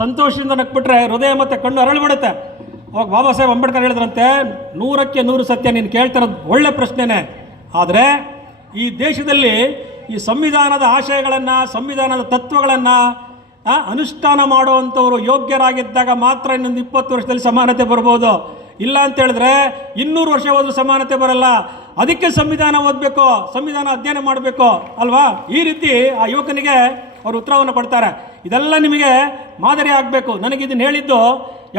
ಸಂತೋಷದಿಂದ ನಕ್ಬಿಟ್ರೆ ಹೃದಯ ಮತ್ತು ಕಣ್ಣು ಅರಳಿಬಿಡುತ್ತೆ. ಅವಾಗ ಬಾಬಾ ಸಾಹೇಬ್ ಅಂಬೇಡ್ಕರ್ ಹೇಳಿದ್ರಂತೆ, 100ಕ್ಕೆ 100 ಸತ್ಯ ನೀನು ಕೇಳ್ತಿರೋದು ಒಳ್ಳೆ ಪ್ರಶ್ನೆನೇ. ಆದರೆ ಈ ದೇಶದಲ್ಲಿ ಈ ಸಂವಿಧಾನದ ಆಶಯಗಳನ್ನು, ಸಂವಿಧಾನದ ತತ್ವಗಳನ್ನು ಅನುಷ್ಠಾನ ಮಾಡುವಂಥವರು ಯೋಗ್ಯರಾಗಿದ್ದಾಗ ಮಾತ್ರ ಇನ್ನೊಂದು 20 ವರ್ಷದಲ್ಲಿ ಸಮಾನತೆ ಬರ್ಬೋದು. ಇಲ್ಲ ಅಂತ ಹೇಳಿದ್ರೆ 200 ವರ್ಷ ಹೋದ್ರೂ ಸಮಾನತೆ ಬರಲ್ಲ. ಅದಕ್ಕೆ ಸಂವಿಧಾನ ಓದಬೇಕು, ಸಂವಿಧಾನ ಅಧ್ಯಯನ ಮಾಡಬೇಕು ಅಲ್ವಾ? ಈ ರೀತಿ ಆ ಯುವಕನಿಗೆ ಅವರು ಉತ್ತರವನ್ನು ಕೊಡ್ತಾರೆ. ಇದೆಲ್ಲ ನಿಮಗೆ ಮಾದರಿ ಆಗಬೇಕು. ನನಗಿದನ್ನು ಹೇಳಿದ್ದು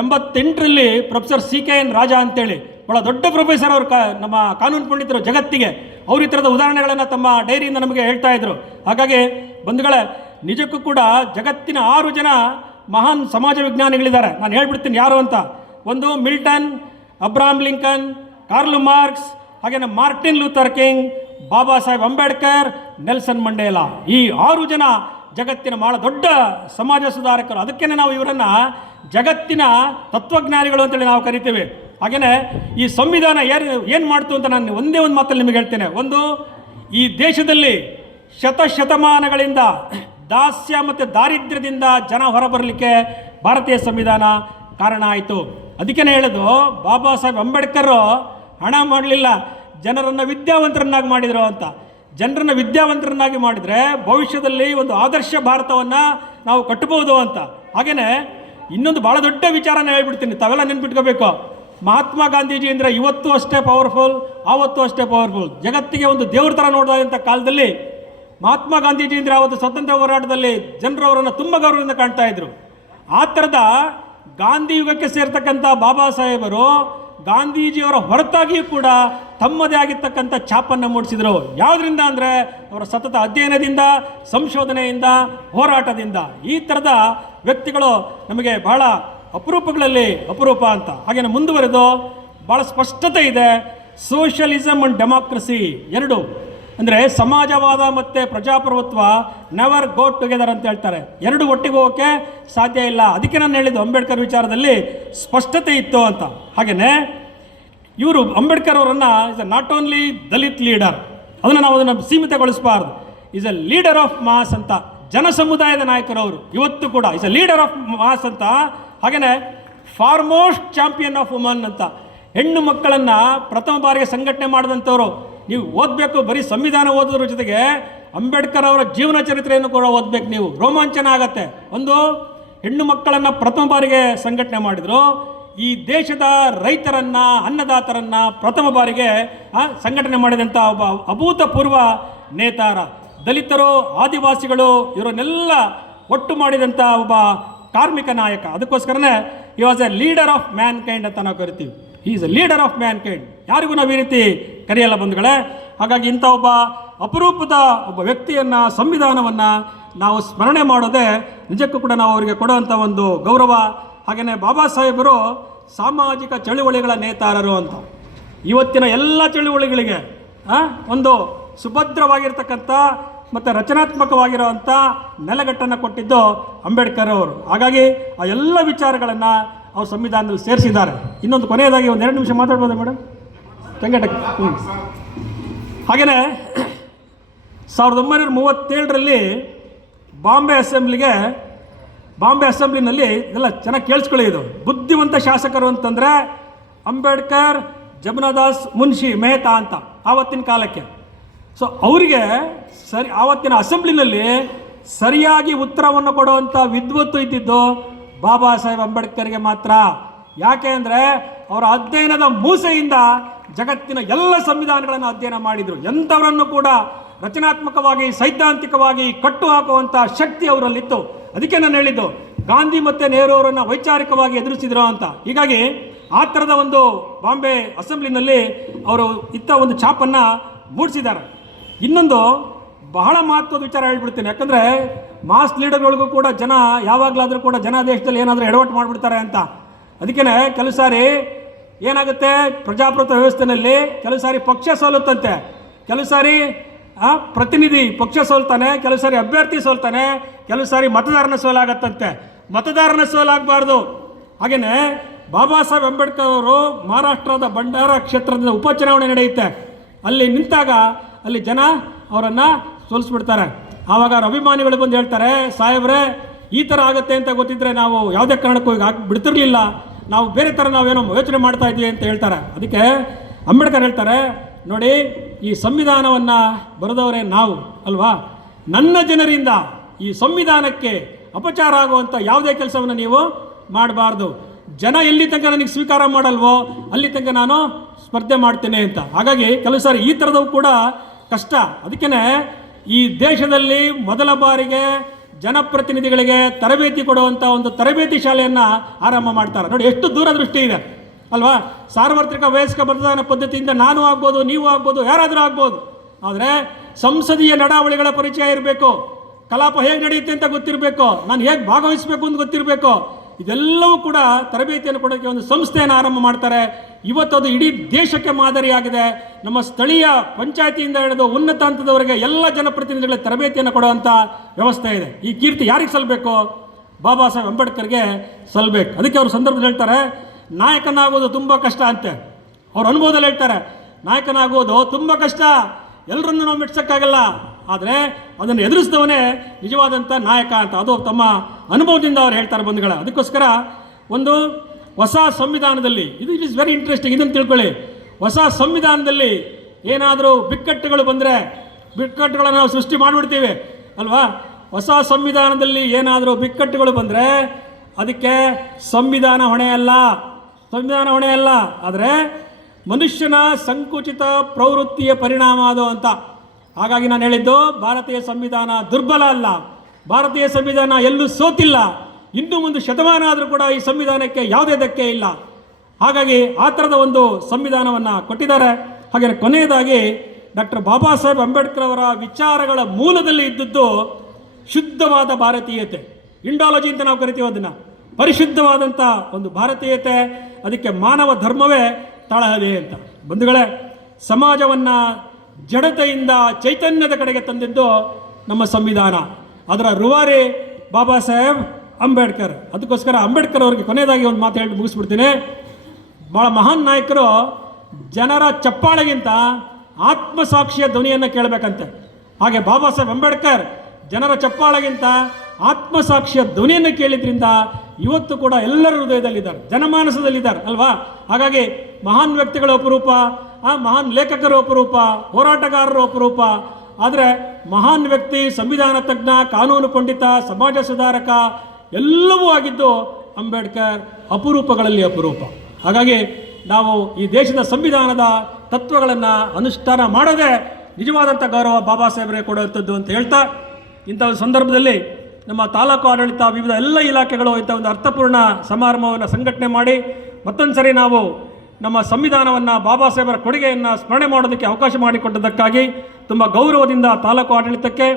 88ರಲ್ಲಿ ಪ್ರೊಫೆಸರ್ CKN ರಾಜಾ ಅಂತೇಳಿ ಭಾಳ ದೊಡ್ಡ ಪ್ರೊಫೆಸರ್ ಅವರು, ನಮ್ಮ ಕಾನೂನು ಪಂಡಿತರು ಜಗತ್ತಿಗೆ. ಅವರು ಈ ಥರದ ಉದಾಹರಣೆಗಳನ್ನು ತಮ್ಮ ಡೈರಿಯಿಂದ ನಮಗೆ ಹೇಳ್ತಾ ಇದ್ರು. ಹಾಗಾಗಿ ಬಂಧುಗಳೇ, ನಿಜಕ್ಕೂ ಕೂಡ ಜಗತ್ತಿನ 6 ಜನ ಮಹಾನ್ ಸಮಾಜ ವಿಜ್ಞಾನಿಗಳಿದ್ದಾರೆ. ನಾನು ಹೇಳ್ಬಿಡ್ತೀನಿ ಯಾರು ಅಂತ. ಒಂದು Milton, Abraham Lincoln, Karl Marx, ಹಾಗೆಯೇ Martin Luther King, Baba Saheb Ambedkar, Nelson Mandela. ಈ 6 ಜನ ಜಗತ್ತಿನ ಭಾಳ ದೊಡ್ಡ ಸಮಾಜ ಸುಧಾರಕರು. ಅದಕ್ಕೇ ನಾವು ಇವರನ್ನು ಜಗತ್ತಿನ ತತ್ವಜ್ಞಾನಿಗಳು ಅಂತೇಳಿ ನಾವು ಕರಿತೀವಿ. ಹಾಗೆಯೇ ಈ ಸಂವಿಧಾನ ಏನು ಮಾಡ್ತು ಅಂತ ನಾನು ಒಂದೇ ಒಂದು ಮಾತಲ್ಲಿ ನಿಮಗೆ ಹೇಳ್ತೇನೆ. ಒಂದು, ಈ ದೇಶದಲ್ಲಿ ಶತಶತಮಾನಗಳಿಂದ ದಾಸ್ಯ ಮತ್ತು ದಾರಿದ್ರ್ಯದಿಂದ ಜನ ಹೊರಬರಲಿಕ್ಕೆ ಭಾರತೀಯ ಸಂವಿಧಾನ ಕಾರಣ ಆಯಿತು. ಅದಕ್ಕೇ ಹೇಳೋದು, ಬಾಬಾ ಸಾಹೇಬ್ ಅಂಬೇಡ್ಕರ್ ಹಣ ಮಾಡಲಿಲ್ಲ, ಜನರನ್ನು ವಿದ್ಯಾವಂತರನ್ನಾಗಿ ಮಾಡಿದರು ಅಂತ. ಜನರನ್ನು ವಿದ್ಯಾವಂತರನ್ನಾಗಿ ಮಾಡಿದರೆ ಭವಿಷ್ಯದಲ್ಲಿ ಒಂದು ಆದರ್ಶ ಭಾರತವನ್ನು ನಾವು ಕಟ್ಟಬಹುದು ಅಂತ. ಹಾಗೆಯೇ ಇನ್ನೊಂದು ಭಾಳ ದೊಡ್ಡ ವಿಚಾರನ ಹೇಳ್ಬಿಡ್ತೀನಿ, ತಾವೆಲ್ಲ ನೆನ್ಪಿಟ್ಕೋಬೇಕು. ಮಹಾತ್ಮ ಗಾಂಧೀಜಿ ಅಂದರೆ ಇವತ್ತು ಅಷ್ಟೇ ಪವರ್ಫುಲ್, ಆವತ್ತು ಅಷ್ಟೇ ಪವರ್ಫುಲ್. ಜಗತ್ತಿಗೆ ಒಂದು ದೇವ್ರ ಥರ ನೋಡಿದಂಥ ಕಾಲದಲ್ಲಿ ಮಹಾತ್ಮ ಗಾಂಧೀಜಿ ಅಂದರೆ ಆವತ್ತು ಸ್ವತಂತ್ರ ಹೋರಾಟದಲ್ಲಿ ಜನರು ಅವರನ್ನು ತುಂಬ ಗೌರವದಿಂದ ಕಾಣ್ತಾ ಇದ್ರು. ಆ ಥರದ ಗಾಂಧಿ ಯುಗಕ್ಕೆ ಸೇರ್ತಕ್ಕಂಥ ಬಾಬಾ ಸಾಹೇಬರು ಗಾಂಧೀಜಿಯವರ ಹೊರತಾಗಿಯೂ ಕೂಡ ತಮ್ಮದೇ ಆಗಿರ್ತಕ್ಕಂಥ ಛಾಪನ್ನು ಮೂಡಿಸಿದರು. ಯಾವುದರಿಂದ ಅಂದರೆ ಅವರ ಸತತ ಅಧ್ಯಯನದಿಂದ, ಸಂಶೋಧನೆಯಿಂದ, ಹೋರಾಟದಿಂದ. ಈ ಥರದ ವ್ಯಕ್ತಿಗಳು ನಮಗೆ ಬಹಳ ಅಪರೂಪಗಳಲ್ಲಿ ಅಪರೂಪ ಅಂತ. ಹಾಗೆಯೇ ಮುಂದುವರೆದು ಭಾಳ ಸ್ಪಷ್ಟತೆ ಇದೆ. ಸೋಷಿಯಲಿಸಮ್ ಆ್ಯಂಡ್ ಡೆಮಾಕ್ರಸಿ ಎರಡು ಅಂದರೆ ಸಮಾಜವಾದ ಮತ್ತು ಪ್ರಜಾಪ್ರಭುತ್ವ ನೆವರ್ ಗೋ ಟುಗೆದರ್ ಅಂತ ಹೇಳ್ತಾರೆ. ಎರಡು ಒಟ್ಟಿಗೆ ಹೋಗೋಕ್ಕೆ ಸಾಧ್ಯ ಇಲ್ಲ. ಅದಕ್ಕೆ ನಾನು ಹೇಳಿದ್ದು ಅಂಬೇಡ್ಕರ್ ವಿಚಾರದಲ್ಲಿ ಸ್ಪಷ್ಟತೆ ಇತ್ತು ಅಂತ. ಹಾಗೆಯೇ ಇವರು ಅಂಬೇಡ್ಕರ್ ಅವರನ್ನು is a not only Dalit leader, ಅದನ್ನು ನಾವು ಅದನ್ನು ಸೀಮಿತಗೊಳಿಸಬಾರ್ದು. Is a leader of mass ಅಂತ, ಜನ ಸಮುದಾಯದ ನಾಯಕರವರು ಇವತ್ತು ಕೂಡ is a leader of mass ಅಂತ. ಹಾಗೆಯೇ ಫಾರ್ಮೋಸ್ಟ್ ಚಾಂಪಿಯನ್ ಆಫ್ ವುಮನ್ ಅಂತ, ಹೆಣ್ಣು ಮಕ್ಕಳನ್ನು ಪ್ರಥಮ ಬಾರಿಗೆ ಸಂಘಟನೆ ಮಾಡಿದಂಥವ್ರು. ನೀವು ಓದಬೇಕು, ಬರೀ ಸಂವಿಧಾನ ಓದೋದ್ರ ಜೊತೆಗೆ ಅಂಬೇಡ್ಕರ್ ಅವರ ಜೀವನ ಚರಿತ್ರೆಯನ್ನು ಕೂಡ ಓದಬೇಕು. ನೀವು ರೋಮಾಂಚನ ಆಗತ್ತೆ. ಒಂದು, ಹೆಣ್ಣು ಮಕ್ಕಳನ್ನು ಪ್ರಥಮ ಬಾರಿಗೆ ಸಂಘಟನೆ ಮಾಡಿದರು. ಈ ದೇಶದ ರೈತರನ್ನು, ಅನ್ನದಾತರನ್ನು ಪ್ರಥಮ ಬಾರಿಗೆ ಸಂಘಟನೆ ಮಾಡಿದಂಥ ಒಬ್ಬ ಅಭೂತಪೂರ್ವ ನೇತಾರ. ದಲಿತರು, ಆದಿವಾಸಿಗಳು ಇವರನ್ನೆಲ್ಲ ಒಟ್ಟು ಮಾಡಿದಂಥ ಒಬ್ಬ ಕಾರ್ಮಿಕ ನಾಯಕ. ಅದಕ್ಕೋಸ್ಕರನೇ ಈ was A leader of man kind ಅಂತ ನಾವು ಕರಿತೀವಿ. ಈ is A leader of man kind. ಯಾರಿಗೂ ನಾವು ಈ ರೀತಿ ಕರೆಯಲ್ಲ ಬಂಧುಗಳೇ. ಹಾಗಾಗಿ ಇಂಥ ಒಬ್ಬ ಅಪರೂಪದ ಒಬ್ಬ ವ್ಯಕ್ತಿಯನ್ನು, ಸಂವಿಧಾನವನ್ನು ನಾವು ಸ್ಮರಣೆ ಮಾಡೋದೇ ನಿಜಕ್ಕೂ ಕೂಡ ನಾವು ಅವರಿಗೆ ಕೊಡುವಂಥ ಒಂದು ಗೌರವ. ಹಾಗೆಯೇ ಬಾಬಾ ಸಾಹೇಬರು ಸಾಮಾಜಿಕ ಚಳುವಳಿಗಳ ನೇತಾರರು ಅಂತ. ಇವತ್ತಿನ ಎಲ್ಲ ಚಳುವಳಿಗಳಿಗೆ ಒಂದು ಸುಭದ್ರವಾಗಿರ್ತಕ್ಕಂಥ ಮತ್ತು ರಚನಾತ್ಮಕವಾಗಿರುವಂಥ ನೆಲೆಗಟ್ಟನ್ನು ಕೊಟ್ಟಿದ್ದು ಅಂಬೇಡ್ಕರ್ ಅವರು. ಹಾಗಾಗಿ ಆ ಎಲ್ಲ ವಿಚಾರಗಳನ್ನು ಅವರು ಸಂವಿಧಾನದಲ್ಲಿ ಸೇರಿಸಿದ್ದಾರೆ. ಇನ್ನೊಂದು ಕೊನೆಯದಾಗಿ ಒಂದು 2 ನಿಮಿಷ ಮಾತಾಡ್ಬೋದಾ ಮೇಡಮ್? ಕೆಂಗಟಕ್ಕೆ. ಹಾಗೆಯೇ 1937ರಲ್ಲಿ ಬಾಂಬೆ ಅಸೆಂಬ್ಲಿನಲ್ಲಿ ಇದೆಲ್ಲ ಚೆನ್ನಾಗಿ ಕೇಳಿಸ್ಕೊಳ್ಳಿ. ಇದು ಬುದ್ಧಿವಂತ ಶಾಸಕರು ಅಂತಂದರೆ ಅಂಬೇಡ್ಕರ್, ಜಮನಾದಾಸ್ ಮುನ್ಷಿ ಮೆಹ್ತಾ ಅಂತ ಆವತ್ತಿನ ಕಾಲಕ್ಕೆ. ಸೊ ಅವರಿಗೆ ಆವತ್ತಿನ ಅಸೆಂಬ್ಲಿನಲ್ಲಿ ಸರಿಯಾಗಿ ಉತ್ತರವನ್ನು ಕೊಡುವಂಥ ವಿದ್ವತ್ತು ಇದ್ದಿದ್ದು ಬಾಬಾ ಸಾಹೇಬ್ ಅಂಬೇಡ್ಕರ್ಗೆ ಮಾತ್ರ. ಯಾಕೆ ಅಂದರೆ ಅವರ ಅಧ್ಯಯನದ ಮೂಸೆಯಿಂದ ಜಗತ್ತಿನ ಎಲ್ಲ ಸಂವಿಧಾನಗಳನ್ನು ಅಧ್ಯಯನ ಮಾಡಿದರು. ಎಂಥವರನ್ನು ಕೂಡ ರಚನಾತ್ಮಕವಾಗಿ, ಸೈದ್ಧಾಂತಿಕವಾಗಿ ಕಟ್ಟು ಹಾಕುವಂಥ ಶಕ್ತಿ ಅವರಲ್ಲಿತ್ತು. ಅದಕ್ಕೆ ನಾನು ಹೇಳಿದ್ದು, ಗಾಂಧಿ ಮತ್ತು ನೆಹರು ಅವರನ್ನು ವೈಚಾರಿಕವಾಗಿ ಎದುರಿಸಿದ್ರು ಅಂತ. ಹೀಗಾಗಿ ಆ ಥರದ ಒಂದು ಬಾಂಬೆ ಅಸೆಂಬ್ಲಿನಲ್ಲಿ ಅವರು ಒಂದು ಛಾಪನ್ನು ಮೂಡಿಸಿದ್ದಾರೆ. ಇನ್ನೊಂದು ಬಹಳ ಮಹತ್ವದ ವಿಚಾರ ಹೇಳ್ಬಿಡ್ತೀನಿ. ಯಾಕಂದರೆ ಮಾಸ್ ಲೀಡರ್ಗಳಿಗೂ ಕೂಡ ಜನ ಯಾವಾಗಲಾದರೂ ಕೂಡ ಜನಾದೇಶದಲ್ಲಿ ಏನಾದರೂ ಎಡವಟ್ಟು ಮಾಡಿಬಿಡ್ತಾರೆ ಅಂತ. ಅದಕ್ಕೇ ಕೆಲವು ಸಾರಿ ಏನಾಗುತ್ತೆ, ಪ್ರಜಾಪ್ರಭುತ್ವ ವ್ಯವಸ್ಥೆಯಲ್ಲಿ ಕೆಲವು ಸಾರಿ ಪಕ್ಷ ಸೋಲುತ್ತಂತೆ, ಕೆಲವು ಸಾರಿ ಪ್ರತಿನಿಧಿ ಪಕ್ಷ ಸೋಲ್ತಾನೆ, ಕೆಲವು ಸಾರಿ ಅಭ್ಯರ್ಥಿ ಸೋಲ್ತಾನೆ, ಕೆಲವು ಸಾರಿ ಮತದಾರನ ಸೋಲಾಗತ್ತಂತೆ. ಮತದಾರನ ಸೋಲಾಗಬಾರ್ದು. ಹಾಗೆಯೇ ಬಾಬಾ ಸಾಹೇಬ್ ಅಂಬೇಡ್ಕರ್ ಅವರು ಮಹಾರಾಷ್ಟ್ರದ ಭಂಡಾರ ಕ್ಷೇತ್ರದ ಉಪಚುನಾವಣೆ ನಡೆಯುತ್ತೆ. ಅಲ್ಲಿ ನಿಂತಾಗ ಅಲ್ಲಿ ಜನ ಅವರನ್ನು ಸೋಲಿಸ್ಬಿಡ್ತಾರೆ. ಆವಾಗ ಅವ್ರ ಅಭಿಮಾನಿಗಳು ಬಂದು ಹೇಳ್ತಾರೆ, ಸಾಹೇಬ್ರೆ ಈ ಥರ ಆಗುತ್ತೆ ಅಂತ ಗೊತ್ತಿದ್ದರೆ ನಾವು ಯಾವುದೇ ಕಾರಣಕ್ಕೂ ಈಗ ಬಿಡ್ತಿರ್ಲಿಲ್ಲ, ನಾವು ಬೇರೆ ಥರ ನಾವೇನೋ ಯೋಚನೆ ಮಾಡ್ತಾ ಇದ್ವಿ ಅಂತ ಹೇಳ್ತಾರೆ. ಅದಕ್ಕೆ ಅಂಬೇಡ್ಕರ್ ಹೇಳ್ತಾರೆ ನೋಡಿ, ಈ ಸಂವಿಧಾನವನ್ನು ಬರೆದವರೇ ನಾವು ಅಲ್ವಾ, ನನ್ನ ಜನರಿಂದ ಈ ಸಂವಿಧಾನಕ್ಕೆ ಅಪಚಾರ ಆಗುವಂಥ ಯಾವುದೇ ಕೆಲಸವನ್ನು ನೀವು ಮಾಡಬಾರ್ದು. ಜನ ಎಲ್ಲಿ ತನಕ ನನಗೆ ಸ್ವೀಕಾರ ಮಾಡಲ್ವೋ ಅಲ್ಲಿ ತನಕ ನಾನು ಸ್ಪರ್ಧೆ ಮಾಡ್ತೇನೆ ಅಂತ. ಹಾಗಾಗಿ ಕೆಲವು ಸಾರಿ ಈ ಥರದವು ಕೂಡ ಕಷ್ಟ. ಅದಕ್ಕೇ ಈ ದೇಶದಲ್ಲಿ ಮೊದಲ ಬಾರಿಗೆ ಜನಪ್ರತಿನಿಧಿಗಳಿಗೆ ತರಬೇತಿ ಕೊಡುವಂಥ ಒಂದು ತರಬೇತಿ ಶಾಲೆಯನ್ನು ಆರಂಭ ಮಾಡ್ತಾರೆ. ನೋಡಿ ಎಷ್ಟು ದೂರದೃಷ್ಟಿ ಇದೆ ಅಲ್ವಾ. ಸಾರ್ವತ್ರಿಕ ವಯಸ್ಕ ಮತದಾನ ಪದ್ಧತಿಯಿಂದ ನಾನು ಆಗ್ಬೋದು, ನೀವು ಆಗ್ಬೋದು, ಯಾರಾದರೂ ಆಗ್ಬೋದು. ಆದರೆ ಸಂಸದೀಯ ನಡಾವಳಿಗಳ ಪರಿಚಯ ಇರಬೇಕು, ಕಲಾಪ ಹೇಗೆ ನಡೆಯುತ್ತೆ ಅಂತ ಗೊತ್ತಿರಬೇಕು, ನಾನು ಹೇಗೆ ಭಾಗವಹಿಸಬೇಕು ಅಂತ ಗೊತ್ತಿರಬೇಕು. ಇದೆಲ್ಲವೂ ಕೂಡ ತರಬೇತಿಯನ್ನು ಕೊಡೋಕ್ಕೆ ಒಂದು ಸಂಸ್ಥೆಯನ್ನು ಆರಂಭ ಮಾಡ್ತಾರೆ. ಇವತ್ತದು ಇಡೀ ದೇಶಕ್ಕೆ ಮಾದರಿಯಾಗಿದೆ. ನಮ್ಮ ಸ್ಥಳೀಯ ಪಂಚಾಯತಿಯಿಂದ ಹಿಡಿದು ಉನ್ನತ ಹಂತದವರೆಗೆ ಎಲ್ಲ ಜನಪ್ರತಿನಿಧಿಗಳಿಗೆ ತರಬೇತಿಯನ್ನು ಕೊಡುವಂಥ ವ್ಯವಸ್ಥೆ ಇದೆ. ಈ ಕೀರ್ತಿ ಯಾರಿಗೆ ಸಲ್ಲಬೇಕು? ಬಾಬಾ ಸಾಹೇಬ್ ಅಂಬೇಡ್ಕರ್ಗೆ ಸಲ್ಲಬೇಕು. ಅದಕ್ಕೆ ಅವರು ಸಂದರ್ಭದಲ್ಲಿ ಹೇಳ್ತಾರೆ, ನಾಯಕನಾಗೋದು ತುಂಬ ಕಷ್ಟ ಅಂತೆ. ಅವ್ರ ಅನುಭವದಲ್ಲಿ ಹೇಳ್ತಾರೆ, ನಾಯಕನಾಗೋದು ತುಂಬ ಕಷ್ಟ, ಎಲ್ಲರನ್ನೂ ನಾವು ಮೆಚ್ಚಕ್ಕಾಗಲ್ಲ, ಆದರೆ ಅದನ್ನು ಎದುರಿಸಿದವನೇ ನಿಜವಾದಂಥ ನಾಯಕ ಅಂತ. ಅದು ತಮ್ಮ ಅನುಭವದಿಂದ ಅವ್ರು ಹೇಳ್ತಾರೆ ಬಂಧುಗಳ. ಅದಕ್ಕೋಸ್ಕರ ಒಂದು ಹೊಸ ಸಂವಿಧಾನದಲ್ಲಿ ಇದು ಇಟ್ ಇಸ್ ವೆರಿ ಇಂಟ್ರೆಸ್ಟಿಂಗ್, ಇದನ್ನು ತಿಳ್ಕೊಳ್ಳಿ. ಹೊಸ ಸಂವಿಧಾನದಲ್ಲಿ ಏನಾದರೂ ಬಿಕ್ಕಟ್ಟುಗಳು ಬಂದರೆ ಬಿಕ್ಕಟ್ಟುಗಳನ್ನು ನಾವು ಸೃಷ್ಟಿ ಮಾಡಿಬಿಡ್ತೀವಿ ಅಲ್ವಾ. ಹೊಸ ಸಂವಿಧಾನದಲ್ಲಿ ಏನಾದರೂ ಬಿಕ್ಕಟ್ಟುಗಳು ಬಂದರೆ ಅದಕ್ಕೆ ಸಂವಿಧಾನ ಹೊಣೆ ಅಲ್ಲ, ಆದರೆ ಮನುಷ್ಯನ ಸಂಕುಚಿತ ಪ್ರವೃತ್ತಿಯ ಪರಿಣಾಮ ಅದು ಅಂತ. ಹಾಗಾಗಿ ನಾನು ಹೇಳಿದ್ದು, ಭಾರತೀಯ ಸಂವಿಧಾನ ದುರ್ಬಲ ಅಲ್ಲ, ಭಾರತೀಯ ಸಂವಿಧಾನ ಎಲ್ಲೂ ಸೋತಿಲ್ಲ. ಇನ್ನೂ ಒಂದು ಶತಮಾನ ಆದರೂ ಕೂಡ ಈ ಸಂವಿಧಾನಕ್ಕೆ ಯಾವುದೇ ಧಕ್ಕೆ ಇಲ್ಲ. ಹಾಗಾಗಿ ಆ ಥರದ ಒಂದು ಸಂವಿಧಾನವನ್ನು ಕೊಟ್ಟಿದ್ದಾರೆ. ಹಾಗೆ ಕೊನೆಯದಾಗಿ ಡಾಕ್ಟರ್ ಬಾಬಾ ಸಾಹೇಬ್ ಅಂಬೇಡ್ಕರ್ ಅವರ ವಿಚಾರಗಳ ಮೂಲದಲ್ಲಿ ಇದ್ದದ್ದು ಶುದ್ಧವಾದ ಭಾರತೀಯತೆ, ಇಂಡಾಲಜಿ ಅಂತ ನಾವು ಕರಿತೀವಿ ಅದನ್ನು, ಪರಿಶುದ್ಧವಾದಂಥ ಒಂದು ಭಾರತೀಯತೆ. ಅದಕ್ಕೆ ಮಾನವ ಧರ್ಮವೇ ತಳಹದಿ ಅಂತ. ಬಂಧುಗಳೇ, ಸಮಾಜವನ್ನು ಜಡತೆಯಿಂದ ಚೈತನ್ಯದ ಕಡೆಗೆ ತಂದಿದ್ದು ನಮ್ಮ ಸಂವಿಧಾನ, ಅದರ ರೂವಾರಿ ಬಾಬಾ ಸಾಹೇಬ್ ಅಂಬೇಡ್ಕರ್. ಅದಕ್ಕೋಸ್ಕರ ಅಂಬೇಡ್ಕರ್ ಅವರಿಗೆ ಕೊನೆಯದಾಗಿ ಒಂದು ಮಾತು ಹೇಳಿ ಮುಗಿಸ್ಬಿಡ್ತೀನಿ. ಭಾಳ ಮಹಾನ್ ನಾಯಕರು ಜನರ ಚಪ್ಪಾಳೆಗಿಂತ ಆತ್ಮಸಾಕ್ಷಿಯ ಧ್ವನಿಯನ್ನು ಕೇಳಬೇಕಂತೆ. ಹಾಗೆ ಬಾಬಾ ಸಾಹೇಬ್ ಅಂಬೇಡ್ಕರ್ ಜನರ ಚಪ್ಪಾಳೆಗಿಂತ ಆತ್ಮಸಾಕ್ಷಿಯ ಧ್ವನಿಯನ್ನು ಕೇಳಿದ್ರಿಂದ ಇವತ್ತು ಕೂಡ ಎಲ್ಲರ ಹೃದಯದಲ್ಲಿದ್ದಾರೆ, ಜನಮಾನಸದಲ್ಲಿದ್ದಾರೆ ಅಲ್ವಾ. ಹಾಗಾಗಿ ಮಹಾನ್ ವ್ಯಕ್ತಿಗಳ ಅಪರೂಪ, ಮಹಾನ್ ಲೇಖಕರು ಅಪರೂಪ, ಹೋರಾಟಗಾರರು ಅಪರೂಪ. ಆದರೆ ಮಹಾನ್ ವ್ಯಕ್ತಿ, ಸಂವಿಧಾನ ತಜ್ಞ, ಕಾನೂನು ಪಂಡಿತ, ಸಮಾಜ ಸುಧಾರಕ ಎಲ್ಲವೂ ಆಗಿದ್ದು ಅಂಬೇಡ್ಕರ್ ಅಪರೂಪಗಳಲ್ಲಿ ಅಪರೂಪ. ಹಾಗಾಗಿ ನಾವು ಈ ದೇಶದ ಸಂವಿಧಾನದ ತತ್ವಗಳನ್ನು ಅನುಷ್ಠಾನ ಮಾಡೋದೇ ನಿಜವಾದಂಥ ಗೌರವ ಬಾಬಾ ಸಾಹೇಬರೇ ಕೊಡುವಂಥದ್ದು ಅಂತ ಹೇಳ್ತಾ, ಇಂಥ ಒಂದು ಸಂದರ್ಭದಲ್ಲಿ ನಮ್ಮ ತಾಲೂಕು ಆಡಳಿತ, ವಿವಿಧ ಎಲ್ಲ ಇಲಾಖೆಗಳು ಇಂಥ ಒಂದು ಅರ್ಥಪೂರ್ಣ ಸಮಾರಂಭವನ್ನು ಸಂಘಟನೆ ಮಾಡಿ ಮತ್ತೊಂದು ಸರಿ ನಾವು ನಮ್ಮ ಸಂವಿಧಾನವನ್ನು, ಬಾಬಾ ಸಾಹೇಬರ ಕೊಡುಗೆಯನ್ನು ಸ್ಮರಣೆ ಮಾಡೋದಕ್ಕೆ ಅವಕಾಶ ಮಾಡಿಕೊಟ್ಟದ್ದಕ್ಕಾಗಿ ತುಂಬ ಗೌರವದಿಂದ ತಾಲೂಕು ಆಡಳಿತಕ್ಕೆ,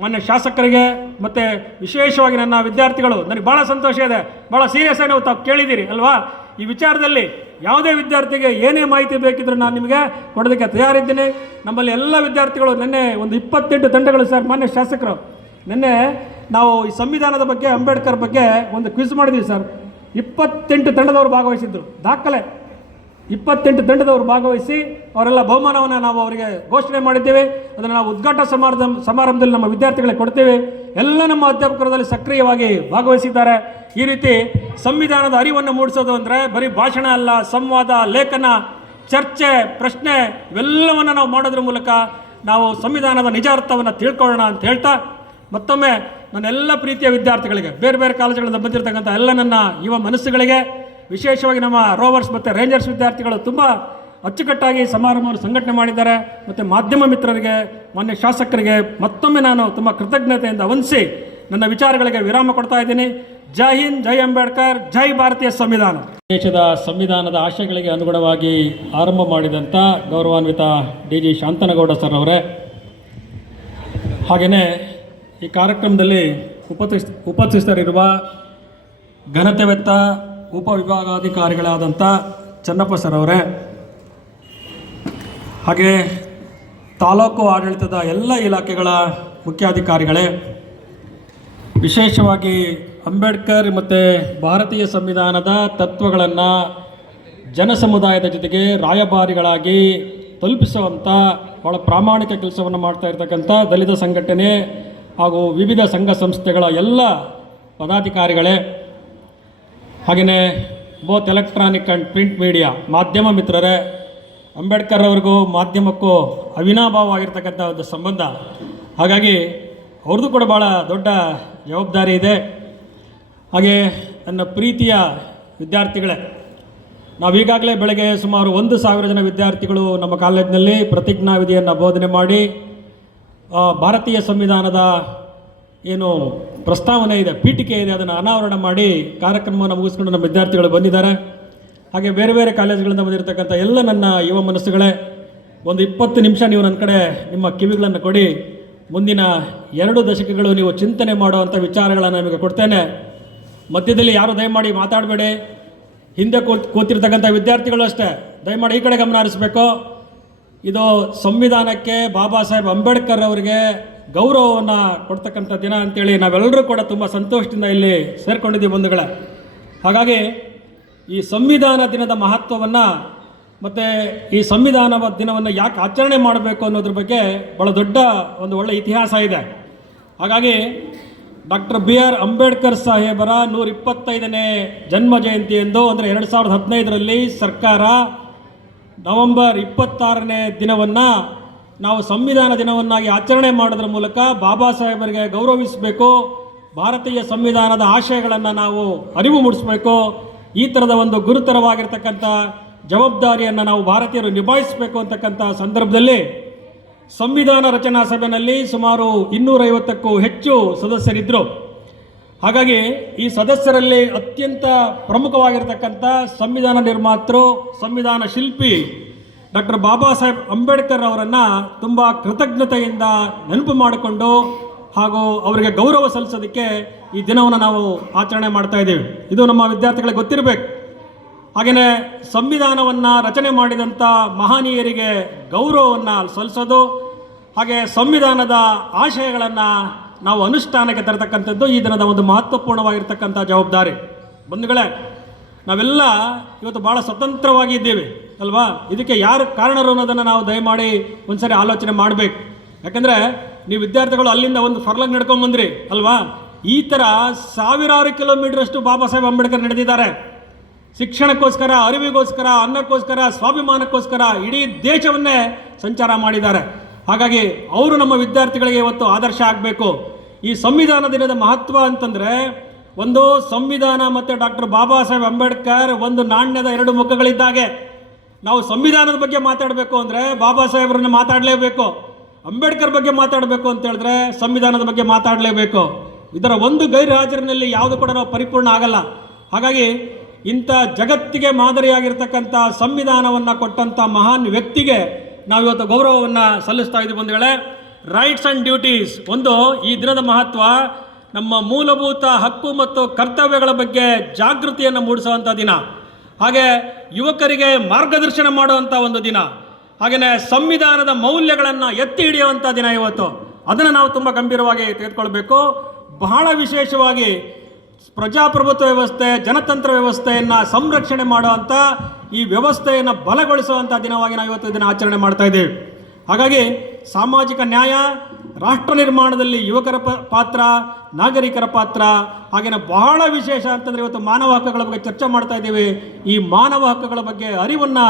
ಮಾನ್ಯ ಶಾಸಕರಿಗೆ ಮತ್ತು ವಿಶೇಷವಾಗಿ ನನ್ನ ವಿದ್ಯಾರ್ಥಿಗಳು, ನನಗೆ ಭಾಳ ಸಂತೋಷ ಇದೆ. ಭಾಳ ಸೀರಿಯಸ್ ಆಗಿ ನಾವು ತಾವು ಕೇಳಿದ್ದೀರಿ ಅಲ್ವಾ. ಈ ವಿಚಾರದಲ್ಲಿ ಯಾವುದೇ ವಿದ್ಯಾರ್ಥಿಗೆ ಏನೇ ಮಾಹಿತಿ ಬೇಕಿದ್ರೂ ನಾನು ನಿಮಗೆ ಕೊಡೋದಕ್ಕೆ ತಯಾರಿದ್ದೀನಿ. ನಮ್ಮಲ್ಲಿ ಎಲ್ಲ ವಿದ್ಯಾರ್ಥಿಗಳು ನಿನ್ನೆ ಒಂದು 28 ತಂಡಗಳು ಸರ್, ಮಾನ್ಯ ಶಾಸಕರು, ನಿನ್ನೆ ನಾವು ಈ ಸಂವಿಧಾನದ ಬಗ್ಗೆ, ಅಂಬೇಡ್ಕರ್ ಬಗ್ಗೆ ಒಂದು ಕ್ವಿಜ್ ಮಾಡಿದ್ದೀವಿ ಸರ್. 28 ತಂಡದವರು ಭಾಗವಹಿಸಿದ್ರು, ದಾಖಲೆ 28 ತಂಡದವರು ಭಾಗವಹಿಸಿ ಅವರೆಲ್ಲ ಬಹುಮಾನವನ್ನು ನಾವು ಅವರಿಗೆ ಘೋಷಣೆ ಮಾಡಿದ್ದೇವೆ. ಅದನ್ನು ನಾವು ಉದ್ಘಾಟನಾ ಸಮಾರಂಭದಲ್ಲಿ ನಮ್ಮ ವಿದ್ಯಾರ್ಥಿಗಳಿಗೆ ಕೊಡ್ತೇವೆ. ಎಲ್ಲ ನಮ್ಮ ಅಧ್ಯಾಪಕರಲ್ಲಿ ಸಕ್ರಿಯವಾಗಿ ಭಾಗವಹಿಸಿದ್ದಾರೆ. ಈ ರೀತಿ ಸಂವಿಧಾನದ ಅರಿವನ್ನು ಮೂಡಿಸೋದು ಅಂದರೆ ಬರೀ ಭಾಷಣ ಅಲ್ಲ, ಸಂವಾದ, ಲೇಖನ, ಚರ್ಚೆ, ಪ್ರಶ್ನೆ ಇವೆಲ್ಲವನ್ನು ನಾವು ಮಾಡೋದ್ರ ಮೂಲಕ ನಾವು ಸಂವಿಧಾನದ ನಿಜ ಅರ್ಥವನ್ನು ತಿಳ್ಕೊಳ್ಳೋಣ ಅಂತ ಹೇಳ್ತಾ, ಮತ್ತೊಮ್ಮೆ ನನ್ನೆಲ್ಲ ಪ್ರೀತಿಯ ವಿದ್ಯಾರ್ಥಿಗಳಿಗೆ, ಬೇರೆ ಬೇರೆ ಕಾಲೇಜುಗಳಿಂದ ಬಂದಿರತಕ್ಕಂಥ ಎಲ್ಲ ನನ್ನ ಯುವ ಮನಸ್ಸುಗಳಿಗೆ, ವಿಶೇಷವಾಗಿ ನಮ್ಮ ರೋವರ್ಸ್ ಮತ್ತು ರೇಂಜರ್ಸ್ ವಿದ್ಯಾರ್ಥಿಗಳು ತುಂಬ ಅಚ್ಚುಕಟ್ಟಾಗಿ ಸಮಾರಂಭವನ್ನು ಸಂಘಟನೆ ಮಾಡಿದ್ದಾರೆ. ಮತ್ತು ಮಾಧ್ಯಮ ಮಿತ್ರರಿಗೆ, ಮಾನ್ಯ ಶಾಸಕರಿಗೆ ಮತ್ತೊಮ್ಮೆ ನಾನು ತುಂಬ ಕೃತಜ್ಞತೆಯಿಂದ ವಂದಿಸಿ ನನ್ನ ವಿಚಾರಗಳಿಗೆ ವಿರಾಮ ಕೊಡ್ತಾ ಇದ್ದೀನಿ. ಜೈ ಹಿಂದ್, ಜೈ ಅಂಬೇಡ್ಕರ್, ಜೈ ಭಾರತೀಯ ಸಂವಿಧಾನ. ದೇಶದ ಸಂವಿಧಾನದ ಆಶಯಗಳಿಗೆ ಅನುಗುಣವಾಗಿ ಆರಂಭ ಮಾಡಿದಂಥ ಗೌರವಾನ್ವಿತ DG ಶಾಂತನಗೌಡ ಸರ್ ಅವರೇ, ಹಾಗೆಯೇ ಈ ಕಾರ್ಯಕ್ರಮದಲ್ಲಿ ಉಪಸ್ಥಿತರಿರುವ ಘನತೆವೆತ್ತ ಉಪವಿಭಾಗಾಧಿಕಾರಿಗಳಾದಂಥ ಚನ್ನಪ್ಪ ಸರ್ ಅವರೇ, ಹಾಗೆ ತಾಲೂಕು ಆಡಳಿತದ ಎಲ್ಲ ಇಲಾಖೆಗಳ ಮುಖ್ಯಾಧಿಕಾರಿಗಳೇ, ವಿಶೇಷವಾಗಿ ಅಂಬೇಡ್ಕರ್ ಮತ್ತು ಭಾರತೀಯ ಸಂವಿಧಾನದ ತತ್ವಗಳನ್ನು ಜನಸಮುದಾಯದ ಜೊತೆಗೆ ರಾಯಭಾರಿಗಳಾಗಿ ತಲುಪಿಸುವಂಥ ಭಾಳ ಪ್ರಾಮಾಣಿಕ ಕೆಲಸವನ್ನು ಮಾಡ್ತಾ ಇರ್ತಕ್ಕಂಥ ದಲಿತ ಸಂಘಟನೆ ಹಾಗೂ ವಿವಿಧ ಸಂಘ ಸಂಸ್ಥೆಗಳ ಎಲ್ಲ ಪದಾಧಿಕಾರಿಗಳೇ, ಹಾಗೆಯೇ both electronic and print media ಮಾಧ್ಯಮ ಮಿತ್ರರೇ, ಅಂಬೇಡ್ಕರ್ ಅವ್ರಿಗೂ ಮಾಧ್ಯಮಕ್ಕೂ ಅವಿನಾಭಾವವಾಗಿರ್ತಕ್ಕಂಥ ಒಂದು ಸಂಬಂಧ. ಹಾಗಾಗಿ ಅವ್ರದ್ದು ಕೂಡ ಭಾಳ ದೊಡ್ಡ ಜವಾಬ್ದಾರಿ ಇದೆ. ಹಾಗೆ ನನ್ನ ಪ್ರೀತಿಯ ವಿದ್ಯಾರ್ಥಿಗಳೇ, ನಾವೀಗಾಗಲೇ ಬೆಳಗ್ಗೆ ಸುಮಾರು 1,000 ಜನ ವಿದ್ಯಾರ್ಥಿಗಳು ನಮ್ಮ ಕಾಲೇಜಿನಲ್ಲಿ ಪ್ರತಿಜ್ಞಾ ವಿಧಿಯನ್ನು ಬೋಧನೆ ಮಾಡಿ ಭಾರತೀಯ ಸಂವಿಧಾನದ ಏನು ಪ್ರಸ್ತಾವನೆ ಇದೆ, ಪೀಠಿಕೆ ಇದೆ, ಅದನ್ನು ಅನಾವರಣ ಮಾಡಿ ಕಾರ್ಯಕ್ರಮವನ್ನು ಮುಗಿಸ್ಕೊಂಡು ನಮ್ಮ ವಿದ್ಯಾರ್ಥಿಗಳು ಬಂದಿದ್ದಾರೆ. ಹಾಗೆ ಬೇರೆ ಬೇರೆ ಕಾಲೇಜುಗಳಿಂದ ಬಂದಿರತಕ್ಕಂಥ ಎಲ್ಲ ನನ್ನ ಯುವ ಮನಸ್ಸುಗಳೇ, ಒಂದು 20 ನಿಮಿಷ ನೀವು ನನ್ನ ಕಡೆ ನಿಮ್ಮ ಕಿವಿಗಳನ್ನು ಕೊಡಿ. ಮುಂದಿನ 2 ದಶಕಗಳು ನೀವು ಚಿಂತನೆ ಮಾಡುವಂಥ ವಿಚಾರಗಳನ್ನು ನಿಮಗೆ ಕೊಡ್ತೇನೆ. ಮಧ್ಯದಲ್ಲಿ ಯಾರು ದಯಮಾಡಿ ಮಾತಾಡಬೇಡಿ. ಹಿಂದೆ ಕೂತಿರ್ತಕ್ಕಂಥ ವಿದ್ಯಾರ್ಥಿಗಳು ಅಷ್ಟೇ ದಯಮಾಡಿ ಈ ಕಡೆ ಗಮನ ಹರಿಸಬೇಕು. ಇದು ಸಂವಿಧಾನಕ್ಕೆ ಬಾಬಾ ಸಾಹೇಬ್ ಅಂಬೇಡ್ಕರ್ ಅವರಿಗೆ ಗೌರವವನ್ನು ಕೊಡ್ತಕ್ಕಂಥ ದಿನ ಅಂತೇಳಿ ನಾವೆಲ್ಲರೂ ಕೂಡ ತುಂಬ ಸಂತೋಷದಿಂದ ಇಲ್ಲಿ ಸೇರಿಕೊಂಡಿದ್ದೀವಿ ಬಂಧುಗಳೇ. ಹಾಗಾಗಿ ಈ ಸಂವಿಧಾನ ದಿನದ ಮಹತ್ವವನ್ನು ಮತ್ತು ಈ ಸಂವಿಧಾನ ದಿನವನ್ನು ಯಾಕೆ ಆಚರಣೆ ಮಾಡಬೇಕು ಅನ್ನೋದ್ರ ಬಗ್ಗೆ ಭಾಳ ದೊಡ್ಡ ಒಂದು ಒಳ್ಳೆಯ ಇತಿಹಾಸ ಇದೆ. ಹಾಗಾಗಿ ಡಾಕ್ಟರ್ BR ಅಂಬೇಡ್ಕರ್ ಸಾಹೇಬರ 125ನೇ ಜನ್ಮ ಜಯಂತಿಯಂದು ಅಂದರೆ 2015ರಲ್ಲಿ ಸರ್ಕಾರ ನವೆಂಬರ್ 26ನೇ ದಿನವನ್ನು ನಾವು ಸಂವಿಧಾನ ದಿನವನ್ನಾಗಿ ಆಚರಣೆ ಮಾಡೋದ್ರ ಮೂಲಕ ಬಾಬಾ ಸಾಹೇಬರಿಗೆ ಗೌರವಿಸಬೇಕು, ಭಾರತೀಯ ಸಂವಿಧಾನದ ಆಶಯಗಳನ್ನು ನಾವು ಅರಿವು ಮೂಡಿಸಬೇಕು. ಈ ಥರದ ಒಂದು ಗುರುತರವಾಗಿರ್ತಕ್ಕಂಥ ಜವಾಬ್ದಾರಿಯನ್ನು ನಾವು ಭಾರತೀಯರು ನಿಭಾಯಿಸಬೇಕು ಅಂತಕ್ಕಂಥ ಸಂದರ್ಭದಲ್ಲಿ ಸಂವಿಧಾನ ರಚನಾ ಸಭೆಯಲ್ಲಿ ಸುಮಾರು 250ಕ್ಕೂ ಹೆಚ್ಚು ಸದಸ್ಯರಿದ್ದರು. ಹಾಗಾಗಿ ಈ ಸದಸ್ಯರಲ್ಲಿ ಅತ್ಯಂತ ಪ್ರಮುಖವಾಗಿರ್ತಕ್ಕಂಥ ಸಂವಿಧಾನ ನಿರ್ಮಾತೃ, ಸಂವಿಧಾನ ಶಿಲ್ಪಿ ಡಾಕ್ಟರ್ ಬಾಬಾ ಸಾಹೇಬ್ ಅಂಬೇಡ್ಕರ್ ಅವರನ್ನು ತುಂಬ ಕೃತಜ್ಞತೆಯಿಂದ ನೆನಪು ಮಾಡಿಕೊಂಡು ಹಾಗೂ ಅವರಿಗೆ ಗೌರವ ಸಲ್ಲಿಸೋದಕ್ಕೆ ಈ ದಿನವನ್ನು ನಾವು ಆಚರಣೆ ಮಾಡ್ತಾ ಇದ್ದೀವಿ. ಇದು ನಮ್ಮ ವಿದ್ಯಾರ್ಥಿಗಳಿಗೆ ಗೊತ್ತಿರಬೇಕು. ಹಾಗೆಯೇ ಸಂವಿಧಾನವನ್ನು ರಚನೆ ಮಾಡಿದಂಥ ಮಹನೀಯರಿಗೆ ಗೌರವವನ್ನು ಸಲ್ಲಿಸೋದು, ಹಾಗೆ ಸಂವಿಧಾನದ ಆಶಯಗಳನ್ನು ನಾವು ಅನುಷ್ಠಾನಕ್ಕೆ ತರತಕ್ಕಂಥದ್ದು ಈ ದಿನದ ಒಂದು ಮಹತ್ವಪೂರ್ಣವಾಗಿರ್ತಕ್ಕಂಥ ಜವಾಬ್ದಾರಿ. ಬಂಧುಗಳೇ, ನಾವೆಲ್ಲ ಇವತ್ತು ಭಾಳ ಸ್ವತಂತ್ರವಾಗಿದ್ದೀವಿ ಅಲ್ವಾ? ಇದಕ್ಕೆ ಯಾರು ಕಾರಣರು ಅನ್ನೋದನ್ನು ನಾವು ದಯಮಾಡಿ ಒಂದ್ಸರಿ ಆಲೋಚನೆ ಮಾಡಬೇಕು. ಯಾಕಂದರೆ ನೀವು ವಿದ್ಯಾರ್ಥಿಗಳು ಅಲ್ಲಿಂದ ಒಂದು ಫರ್ಲಾಂಗ್ ನಡ್ಕೊಂಬಂದ್ರಿ ಅಲ್ವಾ? ಈ ಥರ ಸಾವಿರಾರು ಕಿಲೋಮೀಟರಷ್ಟು ಬಾಬಾ ಸಾಹೇಬ್ ಅಂಬೇಡ್ಕರ್ ನಡೆದಿದ್ದಾರೆ. ಶಿಕ್ಷಣಕ್ಕೋಸ್ಕರ, ಅರಿವಿಗೋಸ್ಕರ, ಅನ್ನಕ್ಕೋಸ್ಕರ, ಸ್ವಾಭಿಮಾನಕ್ಕೋಸ್ಕರ ಇಡೀ ದೇಶವನ್ನೇ ಸಂಚಾರ ಮಾಡಿದ್ದಾರೆ. ಹಾಗಾಗಿ ಅವರು ನಮ್ಮ ವಿದ್ಯಾರ್ಥಿಗಳಿಗೆ ಇವತ್ತು ಆದರ್ಶ ಆಗಬೇಕು. ಈ ಸಂವಿಧಾನ ದಿನದ ಮಹತ್ವ ಅಂತಂದರೆ, ಒಂದು ಸಂವಿಧಾನ ಮತ್ತು ಡಾಕ್ಟರ್ ಬಾಬಾ ಸಾಹೇಬ್ ಅಂಬೇಡ್ಕರ್ ಒಂದು ನಾಣ್ಯದ 2 ಮುಖಗಳಿದ್ದಾಗೆ. ನಾವು ಸಂವಿಧಾನದ ಬಗ್ಗೆ ಮಾತಾಡಬೇಕು ಅಂದರೆ ಬಾಬಾ ಸಾಹೇಬ್ರನ್ನ ಮಾತಾಡಲೇಬೇಕು, ಅಂಬೇಡ್ಕರ್ ಬಗ್ಗೆ ಮಾತಾಡಬೇಕು ಅಂತ ಹೇಳಿದ್ರೆ ಸಂವಿಧಾನದ ಬಗ್ಗೆ ಮಾತಾಡಲೇಬೇಕು. ಇದರ ಒಂದು ಗೈರು ಹಾಜರಿನಲ್ಲಿ ಯಾವುದು ಕೂಡ ನಾವು ಪರಿಪೂರ್ಣ ಆಗಲ್ಲ. ಹಾಗಾಗಿ ಇಂಥ ಜಗತ್ತಿಗೆ ಮಾದರಿಯಾಗಿರ್ತಕ್ಕಂಥ ಸಂವಿಧಾನವನ್ನು ಕೊಟ್ಟಂಥ ಮಹಾನ್ ವ್ಯಕ್ತಿಗೆ ನಾವಿವತ್ತು ಗೌರವವನ್ನು ಸಲ್ಲಿಸ್ತಾ ಇದ್ದೀವಿ ಬಂಧುಗಳೇ. ರೈಟ್ಸ್ ಆ್ಯಂಡ್ ಡ್ಯೂಟೀಸ್, ಒಂದು ಈ ದಿನದ ಮಹತ್ವ ನಮ್ಮ ಮೂಲಭೂತ ಹಕ್ಕು ಮತ್ತು ಕರ್ತವ್ಯಗಳ ಬಗ್ಗೆ ಜಾಗೃತಿಯನ್ನು ಮೂಡಿಸುವಂಥ ದಿನ, ಹಾಗೆ ಯುವಕರಿಗೆ ಮಾರ್ಗದರ್ಶನ ಮಾಡುವಂಥ ಒಂದು ದಿನ, ಹಾಗೆಯೇ ಸಂವಿಧಾನದ ಮೌಲ್ಯಗಳನ್ನು ಎತ್ತಿ ಹಿಡಿಯುವಂಥ ದಿನ ಇವತ್ತು. ಅದನ್ನು ನಾವು ತುಂಬ ಗಂಭೀರವಾಗಿ ತೆಗೆದುಕೊಳ್ಬೇಕು. ಬಹಳ ವಿಶೇಷವಾಗಿ ಪ್ರಜಾಪ್ರಭುತ್ವ ವ್ಯವಸ್ಥೆ, ಜನತಂತ್ರ ವ್ಯವಸ್ಥೆಯನ್ನು ಸಂರಕ್ಷಣೆ ಮಾಡುವಂಥ ಈ ವ್ಯವಸ್ಥೆಯನ್ನು ಬಲಗೊಳಿಸುವಂಥ ದಿನವಾಗಿ ನಾವು ಇವತ್ತು ಇದನ್ನು ಆಚರಣೆ ಮಾಡ್ತಾ ಇದ್ದೇವೆ. ಹಾಗಾಗಿ ಸಾಮಾಜಿಕ ನ್ಯಾಯ, ರಾಷ್ಟ್ರ ನಿರ್ಮಾಣದಲ್ಲಿ ಯುವಕರ ಪಾತ್ರ, ನಾಗರಿಕರ ಪಾತ್ರ, ಹಾಗೆಯೇ ಬಹಳ ವಿಶೇಷ ಅಂತಂದರೆ ಇವತ್ತು ಮಾನವ ಹಕ್ಕುಗಳ ಬಗ್ಗೆ ಚರ್ಚೆ ಮಾಡ್ತಾ ಇದ್ದೀವಿ. ಈ ಮಾನವ ಹಕ್ಕುಗಳ ಬಗ್ಗೆ ಅರಿವನ್ನು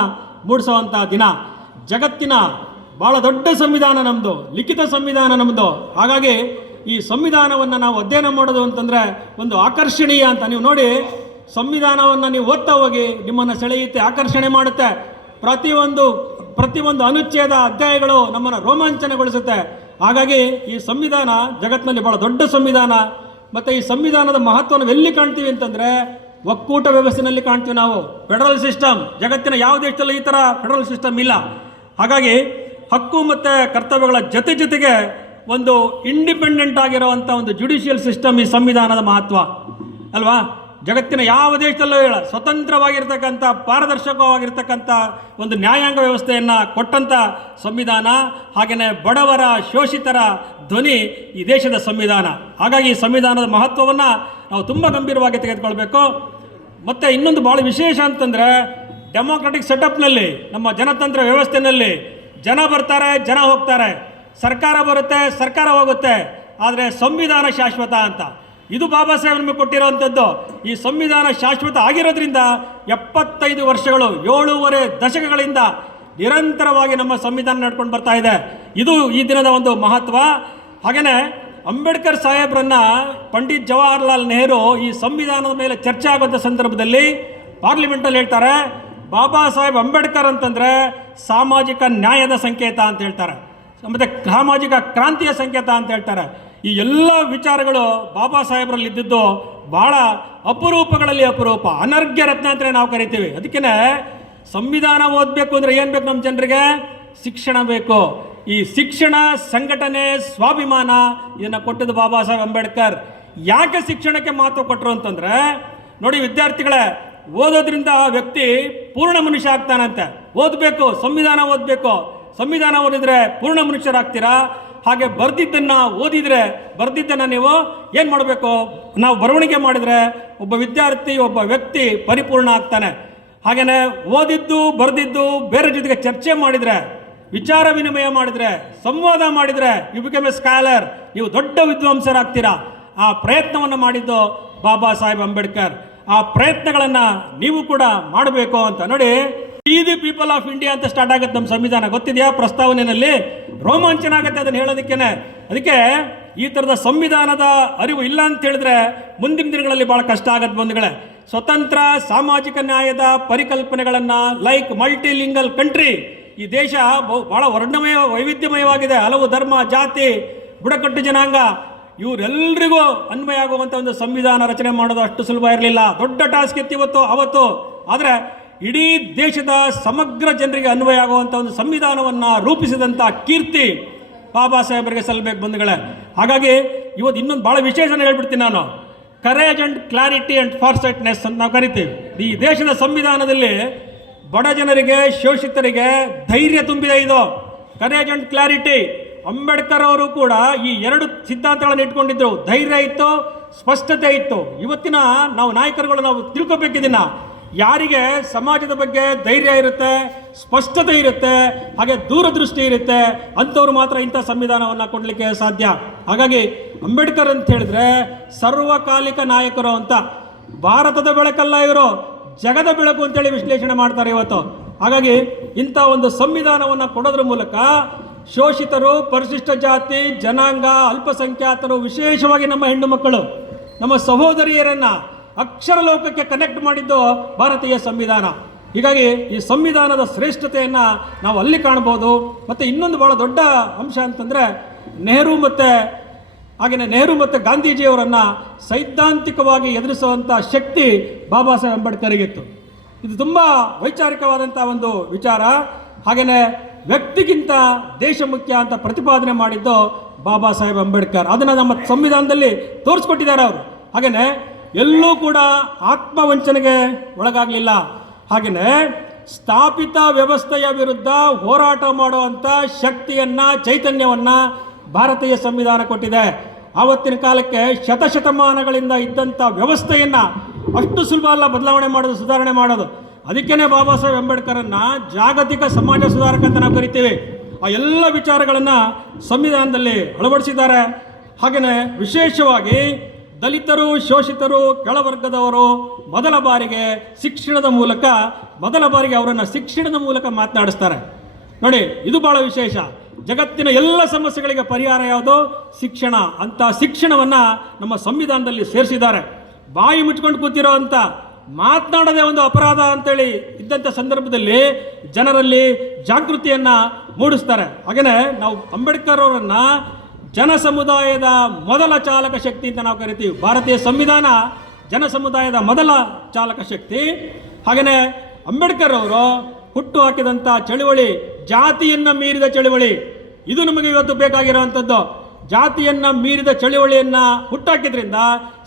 ಮೂಡಿಸುವಂಥ ದಿನ. ಜಗತ್ತಿನ ಭಾಳ ದೊಡ್ಡ ಸಂವಿಧಾನ ನಮ್ಮದು, ಲಿಖಿತ ಸಂವಿಧಾನ ನಮ್ಮದು. ಹಾಗಾಗಿ ಈ ಸಂವಿಧಾನವನ್ನು ನಾವು ಅಧ್ಯಯನ ಮಾಡೋದು ಅಂತಂದರೆ ಒಂದು ಆಕರ್ಷಣೀಯ ಅಂತ. ನೀವು ನೋಡಿ, ಸಂವಿಧಾನವನ್ನು ನೀವು ಓದ್ತಾ ಹೋಗಿ ನಿಮ್ಮನ್ನು ಸೆಳೆಯುತ್ತೆ, ಆಕರ್ಷಣೆ ಮಾಡುತ್ತೆ. ಪ್ರತಿಯೊಂದು ಅನುಚ್ಛೇದ, ಅಧ್ಯಾಯಗಳು ನಮ್ಮನ್ನು ರೋಮಾಂಚನಗೊಳಿಸುತ್ತೆ. ಹಾಗಾಗಿ ಈ ಸಂವಿಧಾನ ಜಗತ್ತಿನಲ್ಲಿ ಭಾಳ ದೊಡ್ಡ ಸಂವಿಧಾನ. ಮತ್ತು ಈ ಸಂವಿಧಾನದ ಮಹತ್ವವನ್ನು ಎಲ್ಲಿ ಕಾಣ್ತೀವಿ ಅಂತಂದರೆ ಒಕ್ಕೂಟ ವ್ಯವಸ್ಥೆಯಲ್ಲಿ ಕಾಣ್ತೀವಿ ನಾವು. ಫೆಡರಲ್ ಸಿಸ್ಟಮ್, ಜಗತ್ತಿನ ಯಾವ ದೇಶದಲ್ಲೂ ಈ ಥರ ಫೆಡರಲ್ ಸಿಸ್ಟಮ್ ಇಲ್ಲ. ಹಾಗಾಗಿ ಹಕ್ಕು ಮತ್ತು ಕರ್ತವ್ಯಗಳ ಜೊತೆಗೆ ಒಂದು ಇಂಡಿಪೆಂಡೆಂಟ್ ಆಗಿರುವಂಥ ಒಂದು ಜುಡಿಷಿಯಲ್ ಸಿಸ್ಟಮ್ ಈ ಸಂವಿಧಾನದ ಮಹತ್ವ ಅಲ್ವಾ? ಜಗತ್ತಿನ ಯಾವ ದೇಶದಲ್ಲೂ ಹೇಳ ಸ್ವತಂತ್ರವಾಗಿರ್ತಕ್ಕಂಥ, ಪಾರದರ್ಶಕವಾಗಿರ್ತಕ್ಕಂಥ ಒಂದು ನ್ಯಾಯಾಂಗ ವ್ಯವಸ್ಥೆಯನ್ನು ಕೊಟ್ಟಂಥ ಸಂವಿಧಾನ. ಹಾಗೆಯೇ ಬಡವರ, ಶೋಷಿತರ ಧ್ವನಿ ಈ ದೇಶದ ಸಂವಿಧಾನ. ಹಾಗಾಗಿ ಈ ಸಂವಿಧಾನದ ಮಹತ್ವವನ್ನು ನಾವು ತುಂಬ ಗಂಭೀರವಾಗಿ ತೆಗೆದುಕೊಳ್ಬೇಕು. ಮತ್ತು ಇನ್ನೊಂದು ಭಾಳ ವಿಶೇಷ ಅಂತಂದರೆ, ಡೆಮೋಕ್ರೆಟಿಕ್ ಸೆಟಪ್ನಲ್ಲಿ, ನಮ್ಮ ಜನತಂತ್ರ ವ್ಯವಸ್ಥೆಯಲ್ಲಿ ಜನ ಬರ್ತಾರೆ, ಜನ ಹೋಗ್ತಾರೆ, ಸರ್ಕಾರ ಬರುತ್ತೆ, ಸರ್ಕಾರ ಹೋಗುತ್ತೆ, ಆದರೆ ಸಂವಿಧಾನ ಶಾಶ್ವತ ಅಂತ. ಇದು ಬಾಬಾ ಸಾಹೇಬ್ ನಮಗೆ ಕೊಟ್ಟಿರೋವಂಥದ್ದು. ಈ ಸಂವಿಧಾನ ಶಾಶ್ವತ ಆಗಿರೋದ್ರಿಂದ 75 ವರ್ಷಗಳು 7.5 ದಶಕಗಳಿಂದ ನಿರಂತರವಾಗಿ ನಮ್ಮ ಸಂವಿಧಾನ ನಡ್ಕೊಂಡು ಬರ್ತಾ ಇದೆ. ಇದು ಈ ದಿನದ ಒಂದು ಮಹತ್ವ. ಹಾಗೆಯೇ ಅಂಬೇಡ್ಕರ್ ಸಾಹೇಬ್ರನ್ನ ಪಂಡಿತ್ ಜವಾಹರ್ಲಾಲ್ ನೆಹರು ಈ ಸಂವಿಧಾನದ ಮೇಲೆ ಚರ್ಚೆ ಆಗುವಂಥ ಸಂದರ್ಭದಲ್ಲಿ ಪಾರ್ಲಿಮೆಂಟಲ್ಲಿ ಹೇಳ್ತಾರೆ, ಬಾಬಾ ಸಾಹೇಬ್ ಅಂಬೇಡ್ಕರ್ ಅಂತಂದರೆ ಸಾಮಾಜಿಕ ನ್ಯಾಯದ ಸಂಕೇತ ಅಂತ ಹೇಳ್ತಾರೆ, ಮತ್ತು ಸಾಮಾಜಿಕ ಕ್ರಾಂತಿಯ ಸಂಕೇತ ಅಂತ ಹೇಳ್ತಾರೆ. ಈ ಎಲ್ಲ ವಿಚಾರಗಳು ಬಾಬಾ ಸಾಹೇಬ್ರಲ್ಲಿ ಇದ್ದಿದ್ದು ಭಾಳ ಅಪರೂಪಗಳಲ್ಲಿ ಅಪರೂಪ, ಅನರ್ಘ್ಯ ರತ್ನ ಅಂತಲೇ ನಾವು ಕರಿತೀವಿ. ಅದಕ್ಕೇ ಸಂವಿಧಾನ ಓದಬೇಕು ಅಂದರೆ ಏನು ಬೇಕು? ನಮ್ಮ ಜನರಿಗೆ ಶಿಕ್ಷಣ ಬೇಕು. ಈ ಶಿಕ್ಷಣ, ಸಂಘಟನೆ, ಸ್ವಾಭಿಮಾನ ಇದನ್ನು ಕೊಟ್ಟದ್ದು ಬಾಬಾ ಸಾಹೇಬ್ ಅಂಬೇಡ್ಕರ್. ಯಾಕೆ ಶಿಕ್ಷಣಕ್ಕೆ ಮಹತ್ವ ಕೊಟ್ಟರು ಅಂತಂದರೆ, ನೋಡಿ ವಿದ್ಯಾರ್ಥಿಗಳೇ, ಓದೋದ್ರಿಂದ ವ್ಯಕ್ತಿ ಪೂರ್ಣ ಮನುಷ್ಯ ಆಗ್ತಾನಂತೆ. ಓದಬೇಕು, ಸಂವಿಧಾನ ಓದಬೇಕು. ಸಂವಿಧಾನ ಓದಿದರೆ ಪೂರ್ಣ ಮನುಷ್ಯರಾಗ್ತೀರಾ. ಹಾಗೆ ಬರೆದಿದ್ದನ್ನು ಓದಿದರೆ, ಬರೆದಿದ್ದನ್ನು ನೀವು ಏನು ಮಾಡಬೇಕು? ನಾವು ಬರವಣಿಗೆ ಮಾಡಿದರೆ ಒಬ್ಬ ವಿದ್ಯಾರ್ಥಿ, ಒಬ್ಬ ವ್ಯಕ್ತಿ ಪರಿಪೂರ್ಣ ಆಗ್ತಾನೆ. ಹಾಗೆಯೇ ಓದಿದ್ದು ಬರೆದಿದ್ದು ಬೇರೆ ಜೊತೆಗೆ ಚರ್ಚೆ ಮಾಡಿದರೆ, ವಿಚಾರ ವಿನಿಮಯ ಮಾಡಿದರೆ, ಸಂವಾದ ಮಾಡಿದರೆ ಯು ಬಿಕಮ್ ಎ ಸ್ಕಾಲರ್, ನೀವು ದೊಡ್ಡ ವಿದ್ವಾಂಸರಾಗ್ತೀರಾ. ಆ ಪ್ರಯತ್ನವನ್ನು ಮಾಡಿದ್ದು ಬಾಬಾ ಸಾಹೇಬ್ ಅಂಬೇಡ್ಕರ್. ಆ ಪ್ರಯತ್ನಗಳನ್ನು ನೀವು ಕೂಡ ಮಾಡಬೇಕು ಅಂತ. ನೋಡಿ, ದಿ ಪೀಪಲ್ ಆಫ್ ಇಂಡಿಯಾ ಅಂತ ಸ್ಟಾರ್ಟ್ ಆಗುತ್ತೆ ನಮ್ಮ ಸಂವಿಧಾನ, ಗೊತ್ತಿದೆಯಾ? ಪ್ರಸ್ತಾವನೆಯಲ್ಲಿ ರೋಮಾಂಚನ ಆಗುತ್ತೆ ಅದನ್ನು ಹೇಳೋದಕ್ಕೇನೆ. ಅದಕ್ಕೆ ಈ ಥರದ ಸಂವಿಧಾನದ ಅರಿವು ಇಲ್ಲ ಅಂತ ಹೇಳಿದ್ರೆ ಮುಂದಿನ ದಿನಗಳಲ್ಲಿ ಭಾಳ ಕಷ್ಟ ಆಗತ್ತೆ ಬಂಧುಗಳೇ. ಸ್ವತಂತ್ರ ಸಾಮಾಜಿಕ ನ್ಯಾಯದ ಪರಿಕಲ್ಪನೆಗಳನ್ನು, ಲೈಕ್ ಮಲ್ಟಿಲಿಂಗಲ್ ಕಂಟ್ರಿ, ಈ ದೇಶ ಭಾಳ ವರ್ಣಮಯ ವೈವಿಧ್ಯಮಯವಾಗಿದೆ. ಹಲವು ಧರ್ಮ, ಜಾತಿ, ಬುಡಕಟ್ಟು ಜನಾಂಗ ಇವರೆಲ್ಲರಿಗೂ ಅನ್ವಯ ಆಗುವಂಥ ಒಂದು ಸಂವಿಧಾನ ರಚನೆ ಮಾಡೋದು ಅಷ್ಟು ಸುಲಭ ಇರಲಿಲ್ಲ. ದೊಡ್ಡ ಟಾಸ್ಕ್ ಇತ್ತು ಅವತ್ತು. ಆದರೆ ಇಡೀ ದೇಶದ ಸಮಗ್ರ ಜನರಿಗೆ ಅನ್ವಯ ಆಗುವಂಥ ಒಂದು ಸಂವಿಧಾನವನ್ನು ರೂಪಿಸಿದಂಥ ಕೀರ್ತಿ ಬಾಬಾ ಸಾಹೇಬರಿಗೆ ಸಲ್ಲಬೇಕು ಬಂಧುಗಳೇ. ಹಾಗಾಗಿ ಇವತ್ತು ಇನ್ನೊಂದು ಭಾಳ ವಿಶೇಷನ ಹೇಳ್ಬಿಡ್ತೀನಿ ನಾನು. ಕರೇಜ್ ಆ್ಯಂಡ್ ಕ್ಲಾರಿಟಿ ಆ್ಯಂಡ್ ಫಾರ್ಸೈಟ್ನೆಸ್ ಅಂತ ನಾವು ಕರಿತೀವಿ. ಈ ದೇಶದ ಸಂವಿಧಾನದಲ್ಲಿ ಬಡ ಜನರಿಗೆ, ಶೋಷಿತರಿಗೆ ಧೈರ್ಯ ತುಂಬಿದೆ. ಇದು ಕರೇಜ್ ಆ್ಯಂಡ್ ಕ್ಲಾರಿಟಿ. ಅಂಬೇಡ್ಕರ್ ಅವರು ಕೂಡ ಈ 2 ಸಿದ್ಧಾಂತಗಳನ್ನು ಇಟ್ಕೊಂಡಿದ್ರು. ಧೈರ್ಯ ಇತ್ತು, ಸ್ಪಷ್ಟತೆ ಇತ್ತು. ಇವತ್ತಿನ ನಾವು ನಾಯಕರುಗಳು ನಾವು ತಿಳ್ಕೊಬೇಕಿದ್ದೀನ, ಯಾರಿಗೆ ಸಮಾಜದ ಬಗ್ಗೆ ಧೈರ್ಯ ಇರುತ್ತೆ, ಸ್ಪಷ್ಟತೆ ಇರುತ್ತೆ, ಹಾಗೆ ದೂರದೃಷ್ಟಿ ಇರುತ್ತೆ, ಅಂಥವ್ರು ಮಾತ್ರ ಇಂಥ ಸಂವಿಧಾನವನ್ನು ಕೊಡಲಿಕ್ಕೆ ಸಾಧ್ಯ. ಹಾಗಾಗಿ ಅಂಬೇಡ್ಕರ್ ಅಂತ ಹೇಳಿದ್ರೆ ಸರ್ವಕಾಲಿಕ ನಾಯಕರು ಅಂತ. ಭಾರತದ ಬೆಳಕಲ್ಲ ಇವರು, ಜಗದ ಬೆಳಕು ಅಂತೇಳಿ ವಿಶ್ಲೇಷಣೆ ಮಾಡ್ತಾರೆ ಇವತ್ತು. ಹಾಗಾಗಿ ಇಂಥ ಒಂದು ಸಂವಿಧಾನವನ್ನು ಕೊಡೋದ್ರ ಮೂಲಕ ಶೋಷಿತರು, ಪರಿಶಿಷ್ಟ ಜಾತಿ, ಜನಾಂಗ, ಅಲ್ಪಸಂಖ್ಯಾತರು, ವಿಶೇಷವಾಗಿ ನಮ್ಮ ಹೆಣ್ಣು ಮಕ್ಕಳು, ನಮ್ಮ ಸಹೋದರಿಯರನ್ನು ಅಕ್ಷರ ಲೋಕಕ್ಕೆ ಕನೆಕ್ಟ್ ಮಾಡಿದ್ದು ಭಾರತೀಯ ಸಂವಿಧಾನ. ಹೀಗಾಗಿ ಈ ಸಂವಿಧಾನದ ಶ್ರೇಷ್ಠತೆಯನ್ನು ನಾವು ಅಲ್ಲಿ ಕಾಣ್ಬೋದು. ಮತ್ತು ಇನ್ನೊಂದು ಭಾಳ ದೊಡ್ಡ ಅಂಶ ಅಂತಂದರೆ ನೆಹರು ಮತ್ತು ಗಾಂಧೀಜಿಯವರನ್ನು ಸೈದ್ಧಾಂತಿಕವಾಗಿ ಎದುರಿಸುವಂಥ ಶಕ್ತಿ ಬಾಬಾ ಸಾಹೇಬ್ ಅಂಬೇಡ್ಕರ್ಗಿತ್ತು. ಇದು ತುಂಬ ವೈಚಾರಿಕವಾದಂಥ ಒಂದು ವಿಚಾರ. ಹಾಗೆಯೇ ವ್ಯಕ್ತಿಗಿಂತ ದೇಶ ಮುಖ್ಯ ಅಂತ ಪ್ರತಿಪಾದನೆ ಮಾಡಿದ್ದು ಬಾಬಾ ಸಾಹೇಬ್ ಅಂಬೇಡ್ಕರ್. ಅದನ್ನು ನಮ್ಮ ಸಂವಿಧಾನದಲ್ಲಿ ತೋರಿಸ್ಕೊಟ್ಟಿದ್ದಾರೆ ಅವರು. ಹಾಗೆಯೇ ಎಲ್ಲೂ ಕೂಡ ಆತ್ಮವಂಚನೆಗೆ ಒಳಗಾಗಲಿಲ್ಲ. ಹಾಗೆಯೇ ಸ್ಥಾಪಿತ ವ್ಯವಸ್ಥೆಯ ವಿರುದ್ಧ ಹೋರಾಟ ಮಾಡುವಂಥ ಶಕ್ತಿಯನ್ನು, ಚೈತನ್ಯವನ್ನು ಭಾರತೀಯ ಸಂವಿಧಾನ ಕೊಟ್ಟಿದೆ. ಆವತ್ತಿನ ಕಾಲಕ್ಕೆ ಶತಶತಮಾನಗಳಿಂದ ಇದ್ದಂಥ ವ್ಯವಸ್ಥೆಯನ್ನು ಅಷ್ಟು ಸುಲಭ ಅಲ್ಲ ಬದಲಾವಣೆ ಮಾಡೋದು, ಸುಧಾರಣೆ ಮಾಡೋದು. ಅದಕ್ಕೇ ಬಾಬಾ ಸಾಹೇಬ್ ಅಂಬೇಡ್ಕರನ್ನು ಜಾಗತಿಕ ಸಮಾಜ ಸುಧಾರಕ ಅಂತ ನಾವು ಕರಿತೀವಿ. ಆ ಎಲ್ಲ ವಿಚಾರಗಳನ್ನು ಸಂವಿಧಾನದಲ್ಲಿ ಅಳವಡಿಸಿದ್ದಾರೆ. ಹಾಗೆಯೇ ವಿಶೇಷವಾಗಿ ದಲಿತರು, ಶೋಷಿತರು, ಕೆಳವರ್ಗದವರು ಮೊದಲ ಬಾರಿಗೆ ಅವರನ್ನು ಶಿಕ್ಷಣದ ಮೂಲಕ ಮಾತನಾಡಿಸ್ತಾರೆ. ನೋಡಿ, ಇದು ಭಾಳ ವಿಶೇಷ. ಜಗತ್ತಿನ ಎಲ್ಲ ಸಮಸ್ಯೆಗಳಿಗೆ ಪರಿಹಾರ ಯಾವುದು? ಶಿಕ್ಷಣ. ಅಂತ ಶಿಕ್ಷಣವನ್ನು ನಮ್ಮ ಸಂವಿಧಾನದಲ್ಲಿ ಸೇರಿಸಿದ್ದಾರೆ. ಬಾಯಿ ಮುಚ್ಕೊಂಡು ಕೂತಿರೋ ಅಂತ, ಮಾತನಾಡೋದೇ ಒಂದು ಅಪರಾಧ ಅಂತೇಳಿ ಇದ್ದಂಥ ಸಂದರ್ಭದಲ್ಲಿ ಜನರಲ್ಲಿ ಜಾಗೃತಿಯನ್ನು ಮೂಡಿಸ್ತಾರೆ. ಹಾಗೆಯೇ ನಾವು ಅಂಬೇಡ್ಕರ್ ಅವರನ್ನು ಜನ ಸಮುದಾಯದ ಮೊದಲ ಚಾಲಕ ಶಕ್ತಿ ಅಂತ ನಾವು ಕರಿತೀವಿ. ಭಾರತೀಯ ಸಂವಿಧಾನ ಜನ ಸಮುದಾಯದ ಮೊದಲ ಚಾಲಕ ಶಕ್ತಿ. ಹಾಗೆಯೇ ಅಂಬೇಡ್ಕರ್ ಅವರು ಹುಟ್ಟು ಹಾಕಿದಂಥ ಚಳುವಳಿ ಜಾತಿಯನ್ನು ಮೀರಿದ ಚಳುವಳಿ. ಇದು ನಮಗೆ ಇವತ್ತು ಬೇಕಾಗಿರುವಂಥದ್ದು. ಜಾತಿಯನ್ನು ಮೀರಿದ ಚಳುವಳಿಯನ್ನು ಹುಟ್ಟಾಕಿದ್ರಿಂದ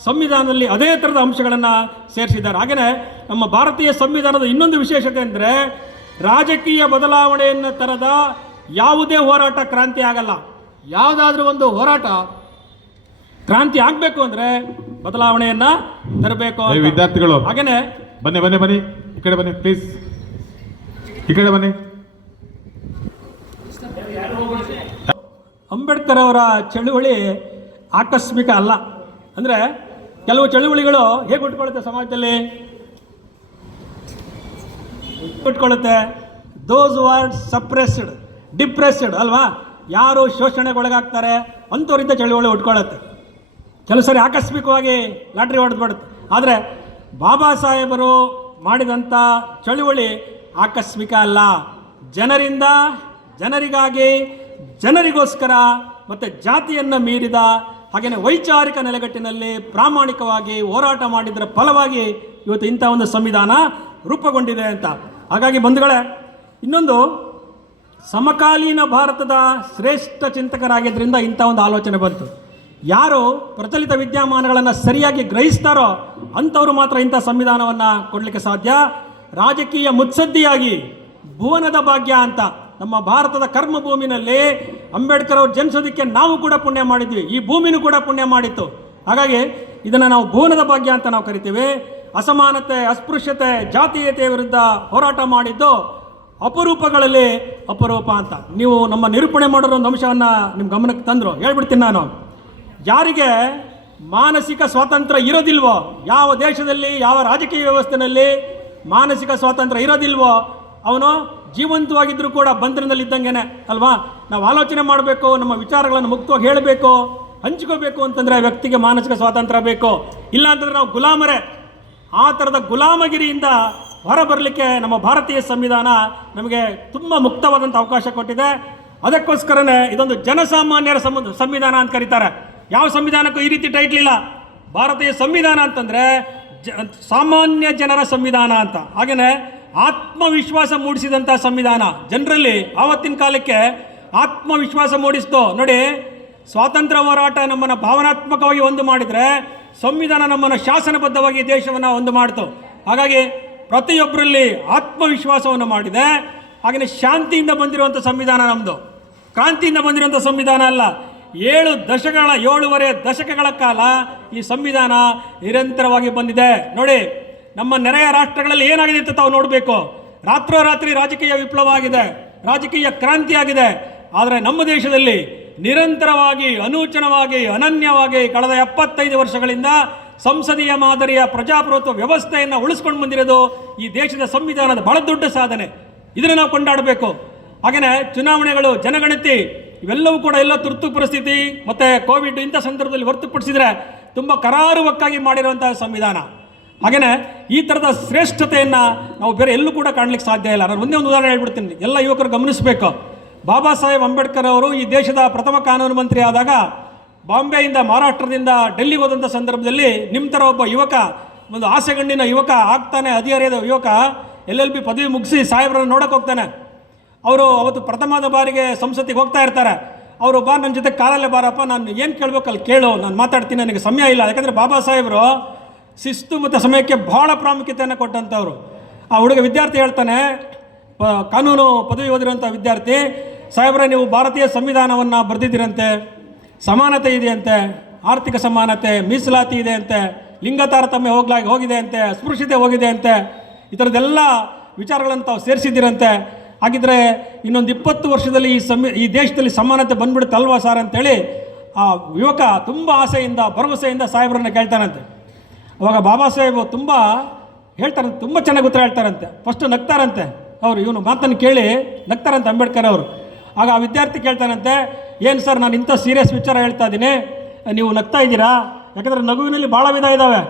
ಸಂವಿಧಾನದಲ್ಲಿ ಅದೇ ಥರದ ಅಂಶಗಳನ್ನು ಸೇರಿಸಿದ್ದಾರೆ. ಹಾಗೆಯೇ ನಮ್ಮ ಭಾರತೀಯ ಸಂವಿಧಾನದ ಇನ್ನೊಂದು ವಿಶೇಷತೆ ಅಂದರೆ ರಾಜಕೀಯ ಬದಲಾವಣೆಯನ್ನು ತರದ ಯಾವುದೇ ಹೋರಾಟ ಕ್ರಾಂತಿ ಆಗಲ್ಲ. ಯಾವುದಾದ್ರೂ ಒಂದು ಹೋರಾಟ ಕ್ರಾಂತಿ ಆಗಬೇಕು ಅಂದರೆ ಬದಲಾವಣೆಯನ್ನು ತರಬೇಕು. ವಿದ್ಯಾರ್ಥಿಗಳು ಹಾಗೆಯೇ ಬನ್ನಿ ಈ ಕಡೆ ಬನ್ನಿ ಪ್ಲೀಸ್, ಈ ಕಡೆ ಬನ್ನಿ. ಅಂಬೇಡ್ಕರ್ ಅವರ ಚಳುವಳಿ ಆಕಸ್ಮಿಕ ಅಲ್ಲ. ಅಂದರೆ ಕೆಲವು ಚಳುವಳಿಗಳು ಹೇಗೆ ಹುಟ್ಕೊಳ್ಳುತ್ತೆ ಸಮಾಜದಲ್ಲಿ? ಹುಟ್ಕೊಳ್ಳುತ್ತೆ ದೋಸ್ ಆರ್ ಸಪ್ರೆಸ್ಡ್, ಡಿಪ್ರೆಸ್ಡ್ ಅಲ್ವಾ? ಯಾರು ಶೋಷಣೆಗೊಳಗಾಗ್ತಾರೆ ಅಂಥವರಿಂದ ಚಳುವಳಿ ಹುಟ್ಕೊಳ್ಳುತ್ತೆ. ಕೆಲವು ಸರಿ ಆಕಸ್ಮಿಕವಾಗಿ ಲಾಟ್ರಿ ಹೊಡೆದ್ಬಿಡುತ್ತೆ. ಆದರೆ ಬಾಬಾ ಸಾಹೇಬರು ಮಾಡಿದಂಥ ಚಳುವಳಿ ಆಕಸ್ಮಿಕ ಅಲ್ಲ, ಜನರಿಂದ ಜನರಿಗಾಗಿ, ಜನರಿಗೋಸ್ಕರ ಮತ್ತು ಜಾತಿಯನ್ನು ಮೀರಿದ ಹಾಗೆಯೇ ವೈಚಾರಿಕ ನೆಲೆಗಟ್ಟಿನಲ್ಲಿ ಪ್ರಾಮಾಣಿಕವಾಗಿ ಹೋರಾಟ ಮಾಡಿದ್ದರ ಫಲವಾಗಿ ಇವತ್ತು ಇಂಥ ಒಂದು ಸಂವಿಧಾನ ರೂಪುಗೊಂಡಿದೆ ಅಂತ. ಹಾಗಾಗಿ ಬಂಧುಗಳೇ, ಇನ್ನೊಂದು ಸಮಕಾಲೀನ ಭಾರತದ ಶ್ರೇಷ್ಠ ಚಿಂತಕರಾಗಿದ್ದರಿಂದ ಇಂಥ ಒಂದು ಆಲೋಚನೆ ಬಂತು. ಯಾರು ಪ್ರಚಲಿತ ವಿದ್ಯಮಾನಗಳನ್ನು ಸರಿಯಾಗಿ ಗ್ರಹಿಸ್ತಾರೋ ಅಂಥವರು ಮಾತ್ರ ಇಂಥ ಸಂವಿಧಾನವನ್ನು ಕೊಡಲಿಕ್ಕೆ ಸಾಧ್ಯ. ರಾಜಕೀಯ ಮುತ್ಸದ್ದಿಯಾಗಿ ಭುವನದ ಭಾಗ್ಯ ಅಂತ ನಮ್ಮ ಭಾರತದ ಕರ್ಮಭೂಮಿನಲ್ಲಿ ಅಂಬೇಡ್ಕರ್ ಅವರು ಜನಿಸೋದಕ್ಕೆ ನಾವು ಕೂಡ ಪುಣ್ಯ ಮಾಡಿದ್ವಿ, ಈ ಭೂಮಿನೂ ಕೂಡ ಪುಣ್ಯ ಮಾಡಿತ್ತು. ಹಾಗಾಗಿ ಇದನ್ನು ನಾವು ಭುವನದ ಭಾಗ್ಯ ಅಂತ ನಾವು ಕರಿತೀವಿ. ಅಸಮಾನತೆ, ಅಸ್ಪೃಶ್ಯತೆ, ಜಾತೀಯತೆಯ ವಿರುದ್ಧ ಹೋರಾಟ ಮಾಡಿದ್ದು ಅಪರೂಪಗಳಲ್ಲಿ ಅಪರೂಪ ಅಂತ. ನೀವು ನಮ್ಮ ನಿರೂಪಣೆ ಮಾಡೋರು ಒಂದು ಅಂಶವನ್ನು ನಿಮ್ಮ ಗಮನಕ್ಕೆ ತಂದರು, ಹೇಳ್ಬಿಡ್ತೀನಿ ನಾನು. ಯಾರಿಗೆ ಮಾನಸಿಕ ಸ್ವಾತಂತ್ರ್ಯ ಇರೋದಿಲ್ವೋ, ಯಾವ ದೇಶದಲ್ಲಿ ಯಾವ ರಾಜಕೀಯ ವ್ಯವಸ್ಥೆಯಲ್ಲಿ ಮಾನಸಿಕ ಸ್ವಾತಂತ್ರ್ಯ ಇರೋದಿಲ್ವೋ ಅವನು ಜೀವಂತವಾಗಿದ್ದರೂ ಕೂಡ ಬಂಧನದಲ್ಲಿದ್ದಂಗೆನೆ ಅಲ್ವಾ? ನಾವು ಆಲೋಚನೆ ಮಾಡಬೇಕು, ನಮ್ಮ ವಿಚಾರಗಳನ್ನು ಮುಕ್ತವಾಗಿ ಹೇಳಬೇಕು, ಹಂಚ್ಕೋಬೇಕು ಅಂತಂದರೆ ವ್ಯಕ್ತಿಗೆ ಮಾನಸಿಕ ಸ್ವಾತಂತ್ರ್ಯ ಬೇಕು. ಇಲ್ಲ ಅಂತಂದರೆ ನಾವು ಗುಲಾಮರೇ. ಆ ಥರದ ಗುಲಾಮಗಿರಿಯಿಂದ ಹೊರಬರಲಿಕ್ಕೆ ನಮ್ಮ ಭಾರತೀಯ ಸಂವಿಧಾನ ನಮಗೆ ತುಂಬ ಮುಕ್ತವಾದಂಥ ಅವಕಾಶ ಕೊಟ್ಟಿದೆ. ಅದಕ್ಕೋಸ್ಕರನೇ ಇದೊಂದು ಜನಸಾಮಾನ್ಯರ ಸಂವಿಧಾನ ಅಂತ ಕರೀತಾರೆ. ಯಾವ ಸಂವಿಧಾನಕ್ಕೂ ಈ ರೀತಿ ಟೈಟ್ಲ್ ಇಲ್ಲ. ಭಾರತೀಯ ಸಂವಿಧಾನ ಅಂತಂದರೆ ಸಾಮಾನ್ಯ ಜನರ ಸಂವಿಧಾನ ಅಂತ. ಹಾಗೆಯೇ ಆತ್ಮವಿಶ್ವಾಸ ಮೂಡಿಸಿದಂಥ ಸಂವಿಧಾನ. ಜನರಲ್ಲಿ ಆವತ್ತಿನ ಕಾಲಕ್ಕೆ ಆತ್ಮವಿಶ್ವಾಸ ಮೂಡಿಸ್ತು. ನೋಡಿ, ಸ್ವಾತಂತ್ರ್ಯ ಹೋರಾಟ ನಮ್ಮನ್ನು ಭಾವನಾತ್ಮಕವಾಗಿ ಒಂದು ಮಾಡಿದರೆ, ಸಂವಿಧಾನ ನಮ್ಮನ್ನು ಶಾಸನಬದ್ಧವಾಗಿ ದೇಶವನ್ನು ಒಂದು ಮಾಡಿತು. ಹಾಗಾಗಿ ಪ್ರತಿಯೊಬ್ಬರಲ್ಲಿ ಆತ್ಮವಿಶ್ವಾಸವನ್ನು ಮಾಡಿದೆ. ಹಾಗೆಯೇ ಶಾಂತಿಯಿಂದ ಬಂದಿರುವಂಥ ಸಂವಿಧಾನ ನಮ್ಮದು, ಕ್ರಾಂತಿಯಿಂದ ಬಂದಿರುವಂಥ ಸಂವಿಧಾನ ಅಲ್ಲ. 7.5 ದಶಕಗಳ ಕಾಲ ಈ ಸಂವಿಧಾನ ನಿರಂತರವಾಗಿ ಬಂದಿದೆ. ನೋಡಿ, ನಮ್ಮ ನೆರೆಯ ರಾಷ್ಟ್ರಗಳಲ್ಲಿ ಏನಾಗಿದೆ ಅಂತ ತಾವು ನೋಡಬೇಕು. ರಾತ್ರೋರಾತ್ರಿ ರಾಜಕೀಯ ವಿಪ್ಲವ ಆಗಿದೆ, ರಾಜಕೀಯ ಕ್ರಾಂತಿ ಆಗಿದೆ. ಆದರೆ ನಮ್ಮ ದೇಶದಲ್ಲಿ ನಿರಂತರವಾಗಿ, ಅನೂಚನವಾಗಿ, ಅನನ್ಯವಾಗಿ ಕಳೆದ 75 ವರ್ಷಗಳಿಂದ ಸಂಸದೀಯ ಮಾದರಿಯ ಪ್ರಜಾಪ್ರಭುತ್ವ ವ್ಯವಸ್ಥೆಯನ್ನು ಉಳಿಸ್ಕೊಂಡು ಬಂದಿರೋದು ಈ ದೇಶದ ಸಂವಿಧಾನದ ಬಹಳ ದೊಡ್ಡ ಸಾಧನೆ. ಇದನ್ನು ನಾವು ಕೊಂಡಾಡಬೇಕು. ಹಾಗೆಯೇ ಚುನಾವಣೆಗಳು, ಜನಗಣತಿ ಇವೆಲ್ಲವೂ ಕೂಡ ಎಲ್ಲ ತುರ್ತು ಪರಿಸ್ಥಿತಿ ಮತ್ತು ಕೋವಿಡ್ ಇಂಥ ಸಂದರ್ಭದಲ್ಲಿ ಹೊರತುಪಡಿಸಿದರೆ ತುಂಬ ಕರಾರುವಕ್ಕಾಗಿ ಮಾಡಿರುವಂಥ ಸಂವಿಧಾನ. ಹಾಗೆಯೇ ಈ ಥರದ ಶ್ರೇಷ್ಠತೆಯನ್ನು ನಾವು ಬೇರೆ ಎಲ್ಲೂ ಕೂಡ ಕಾಣಲಿಕ್ಕೆ ಸಾಧ್ಯ ಇಲ್ಲ. ನಾನು ಒಂದೇ ಒಂದು ಉದಾಹರಣೆ ಹೇಳ್ಬಿಡ್ತೀನಿ, ಎಲ್ಲ ಯುವಕರು ಗಮನಿಸಬೇಕು. ಬಾಬಾ ಸಾಹೇಬ್ ಅಂಬೇಡ್ಕರ್ ಅವರು ಈ ದೇಶದ ಪ್ರಥಮ ಕಾನೂನು ಮಂತ್ರಿ ಆದಾಗ ಬಾಂಬೆಯಿಂದ, ಮಹಾರಾಷ್ಟ್ರದಿಂದ ಡೆಲ್ಲಿಗೆ ಹೋದಂಥ ಸಂದರ್ಭದಲ್ಲಿ ನಿಮ್ಮ ಥರ ಒಬ್ಬ ಯುವಕ, ಒಂದು ಆಸೆಗಣ್ಣಿನ ಯುವಕ ಆಗ್ತಾನೆ, ಹದಿಹರೆಯದ ಯುವಕ, LLB ಪದವಿ ಮುಗಿಸಿ ಸಾಹೇಬ್ರನ್ನು ನೋಡೋಕೆ ಹೋಗ್ತಾನೆ. ಅವರು ಅವತ್ತು ಪ್ರಥಮದ ಬಾರಿಗೆ ಸಂಸತ್ತಿಗೆ ಹೋಗ್ತಾ ಇರ್ತಾರೆ. ಅವರು ಬಾ ನನ್ನ ಜೊತೆ ಕಾಲಲ್ಲೇ ಬಾರಪ್ಪ, ನಾನು ಏನು ಕೇಳಬೇಕು ಅಲ್ಲಿ ಕೇಳು, ನಾನು ಮಾತಾಡ್ತೀನಿ, ನನಗೆ ಸಮಯ ಇಲ್ಲ. ಯಾಕಂದರೆ ಬಾಬಾ ಸಾಹೇಬರು ಶಿಸ್ತು ಮತ್ತು ಸಮಯಕ್ಕೆ ಭಾಳ ಪ್ರಾಮುಖ್ಯತೆಯನ್ನು ಕೊಟ್ಟಂಥವ್ರು. ಆ ಹುಡುಗ ವಿದ್ಯಾರ್ಥಿ ಹೇಳ್ತಾನೆ, ಕಾನೂನು ಪದವಿ ಓದಿರುವಂಥ ವಿದ್ಯಾರ್ಥಿ, ಸಾಹೇಬ್ರೆ ನೀವು ಭಾರತೀಯ ಸಂವಿಧಾನವನ್ನು ಬರೆದಿದ್ದೀರಂತೆ, ಸಮಾನತೆ ಇದೆಯಂತೆ, ಆರ್ಥಿಕ ಸಮಾನತೆ, ಮೀಸಲಾತಿ ಇದೆ ಅಂತೆ, ಲಿಂಗ ತಾರತಮ್ಯ ಹೋಗಿದೆ ಅಂತೆ, ಅಸ್ಪೃಶ್ಯತೆ ಹೋಗಿದೆ ಅಂತೆ, ಈ ಥರದ್ದೆಲ್ಲ ವಿಚಾರಗಳನ್ನು ತಾವು ಸೇರಿಸಿದ್ದೀರಂತೆ. ಹಾಗಿದ್ರೆ ಇನ್ನೊಂದು 20 ವರ್ಷದಲ್ಲಿ ಈ ದೇಶದಲ್ಲಿ ಸಮಾನತೆ ಬಂದ್ಬಿಡುತ್ತಲ್ವಾ ಸರ್ ಅಂತೇಳಿ ಆ ಯುವಕ ತುಂಬ ಆಸೆಯಿಂದ, ಭರವಸೆಯಿಂದ ಸಾಹೇಬ್ರನ್ನ ಕೇಳ್ತಾನಂತೆ. ಅವಾಗ ಬಾಬಾ ಸಾಹೇಬ್ ತುಂಬ ಹೇಳ್ತಾರಂತೆ, ತುಂಬ ಚೆನ್ನಾಗಿ ಉತ್ತರ ಹೇಳ್ತಾರಂತೆ. ಫಸ್ಟು ನಗ್ತಾರಂತೆ ಅವರು, ಇವನು ಮಾತನ್ನು ಕೇಳಿ ನಗ್ತಾರಂತೆ ಅಂಬೇಡ್ಕರ್ ಅವರು. ಆಗ ಆ ವಿದ್ಯಾರ್ಥಿ ಕೇಳ್ತಾನಂತೆ, ಏನು ಸರ್ ನಾನು ಇಂಥ ಸೀರಿಯಸ್ ವಿಚಾರ ಹೇಳ್ತಾ ಇದ್ದೀನಿ, ನೀವು ನಗ್ತಾ ಇದ್ದೀರಾ? ಯಾಕಂದರೆ ನಗುವಿನಲ್ಲಿ ಭಾಳ ವಿಧ ಇದ್ದಾವೆ.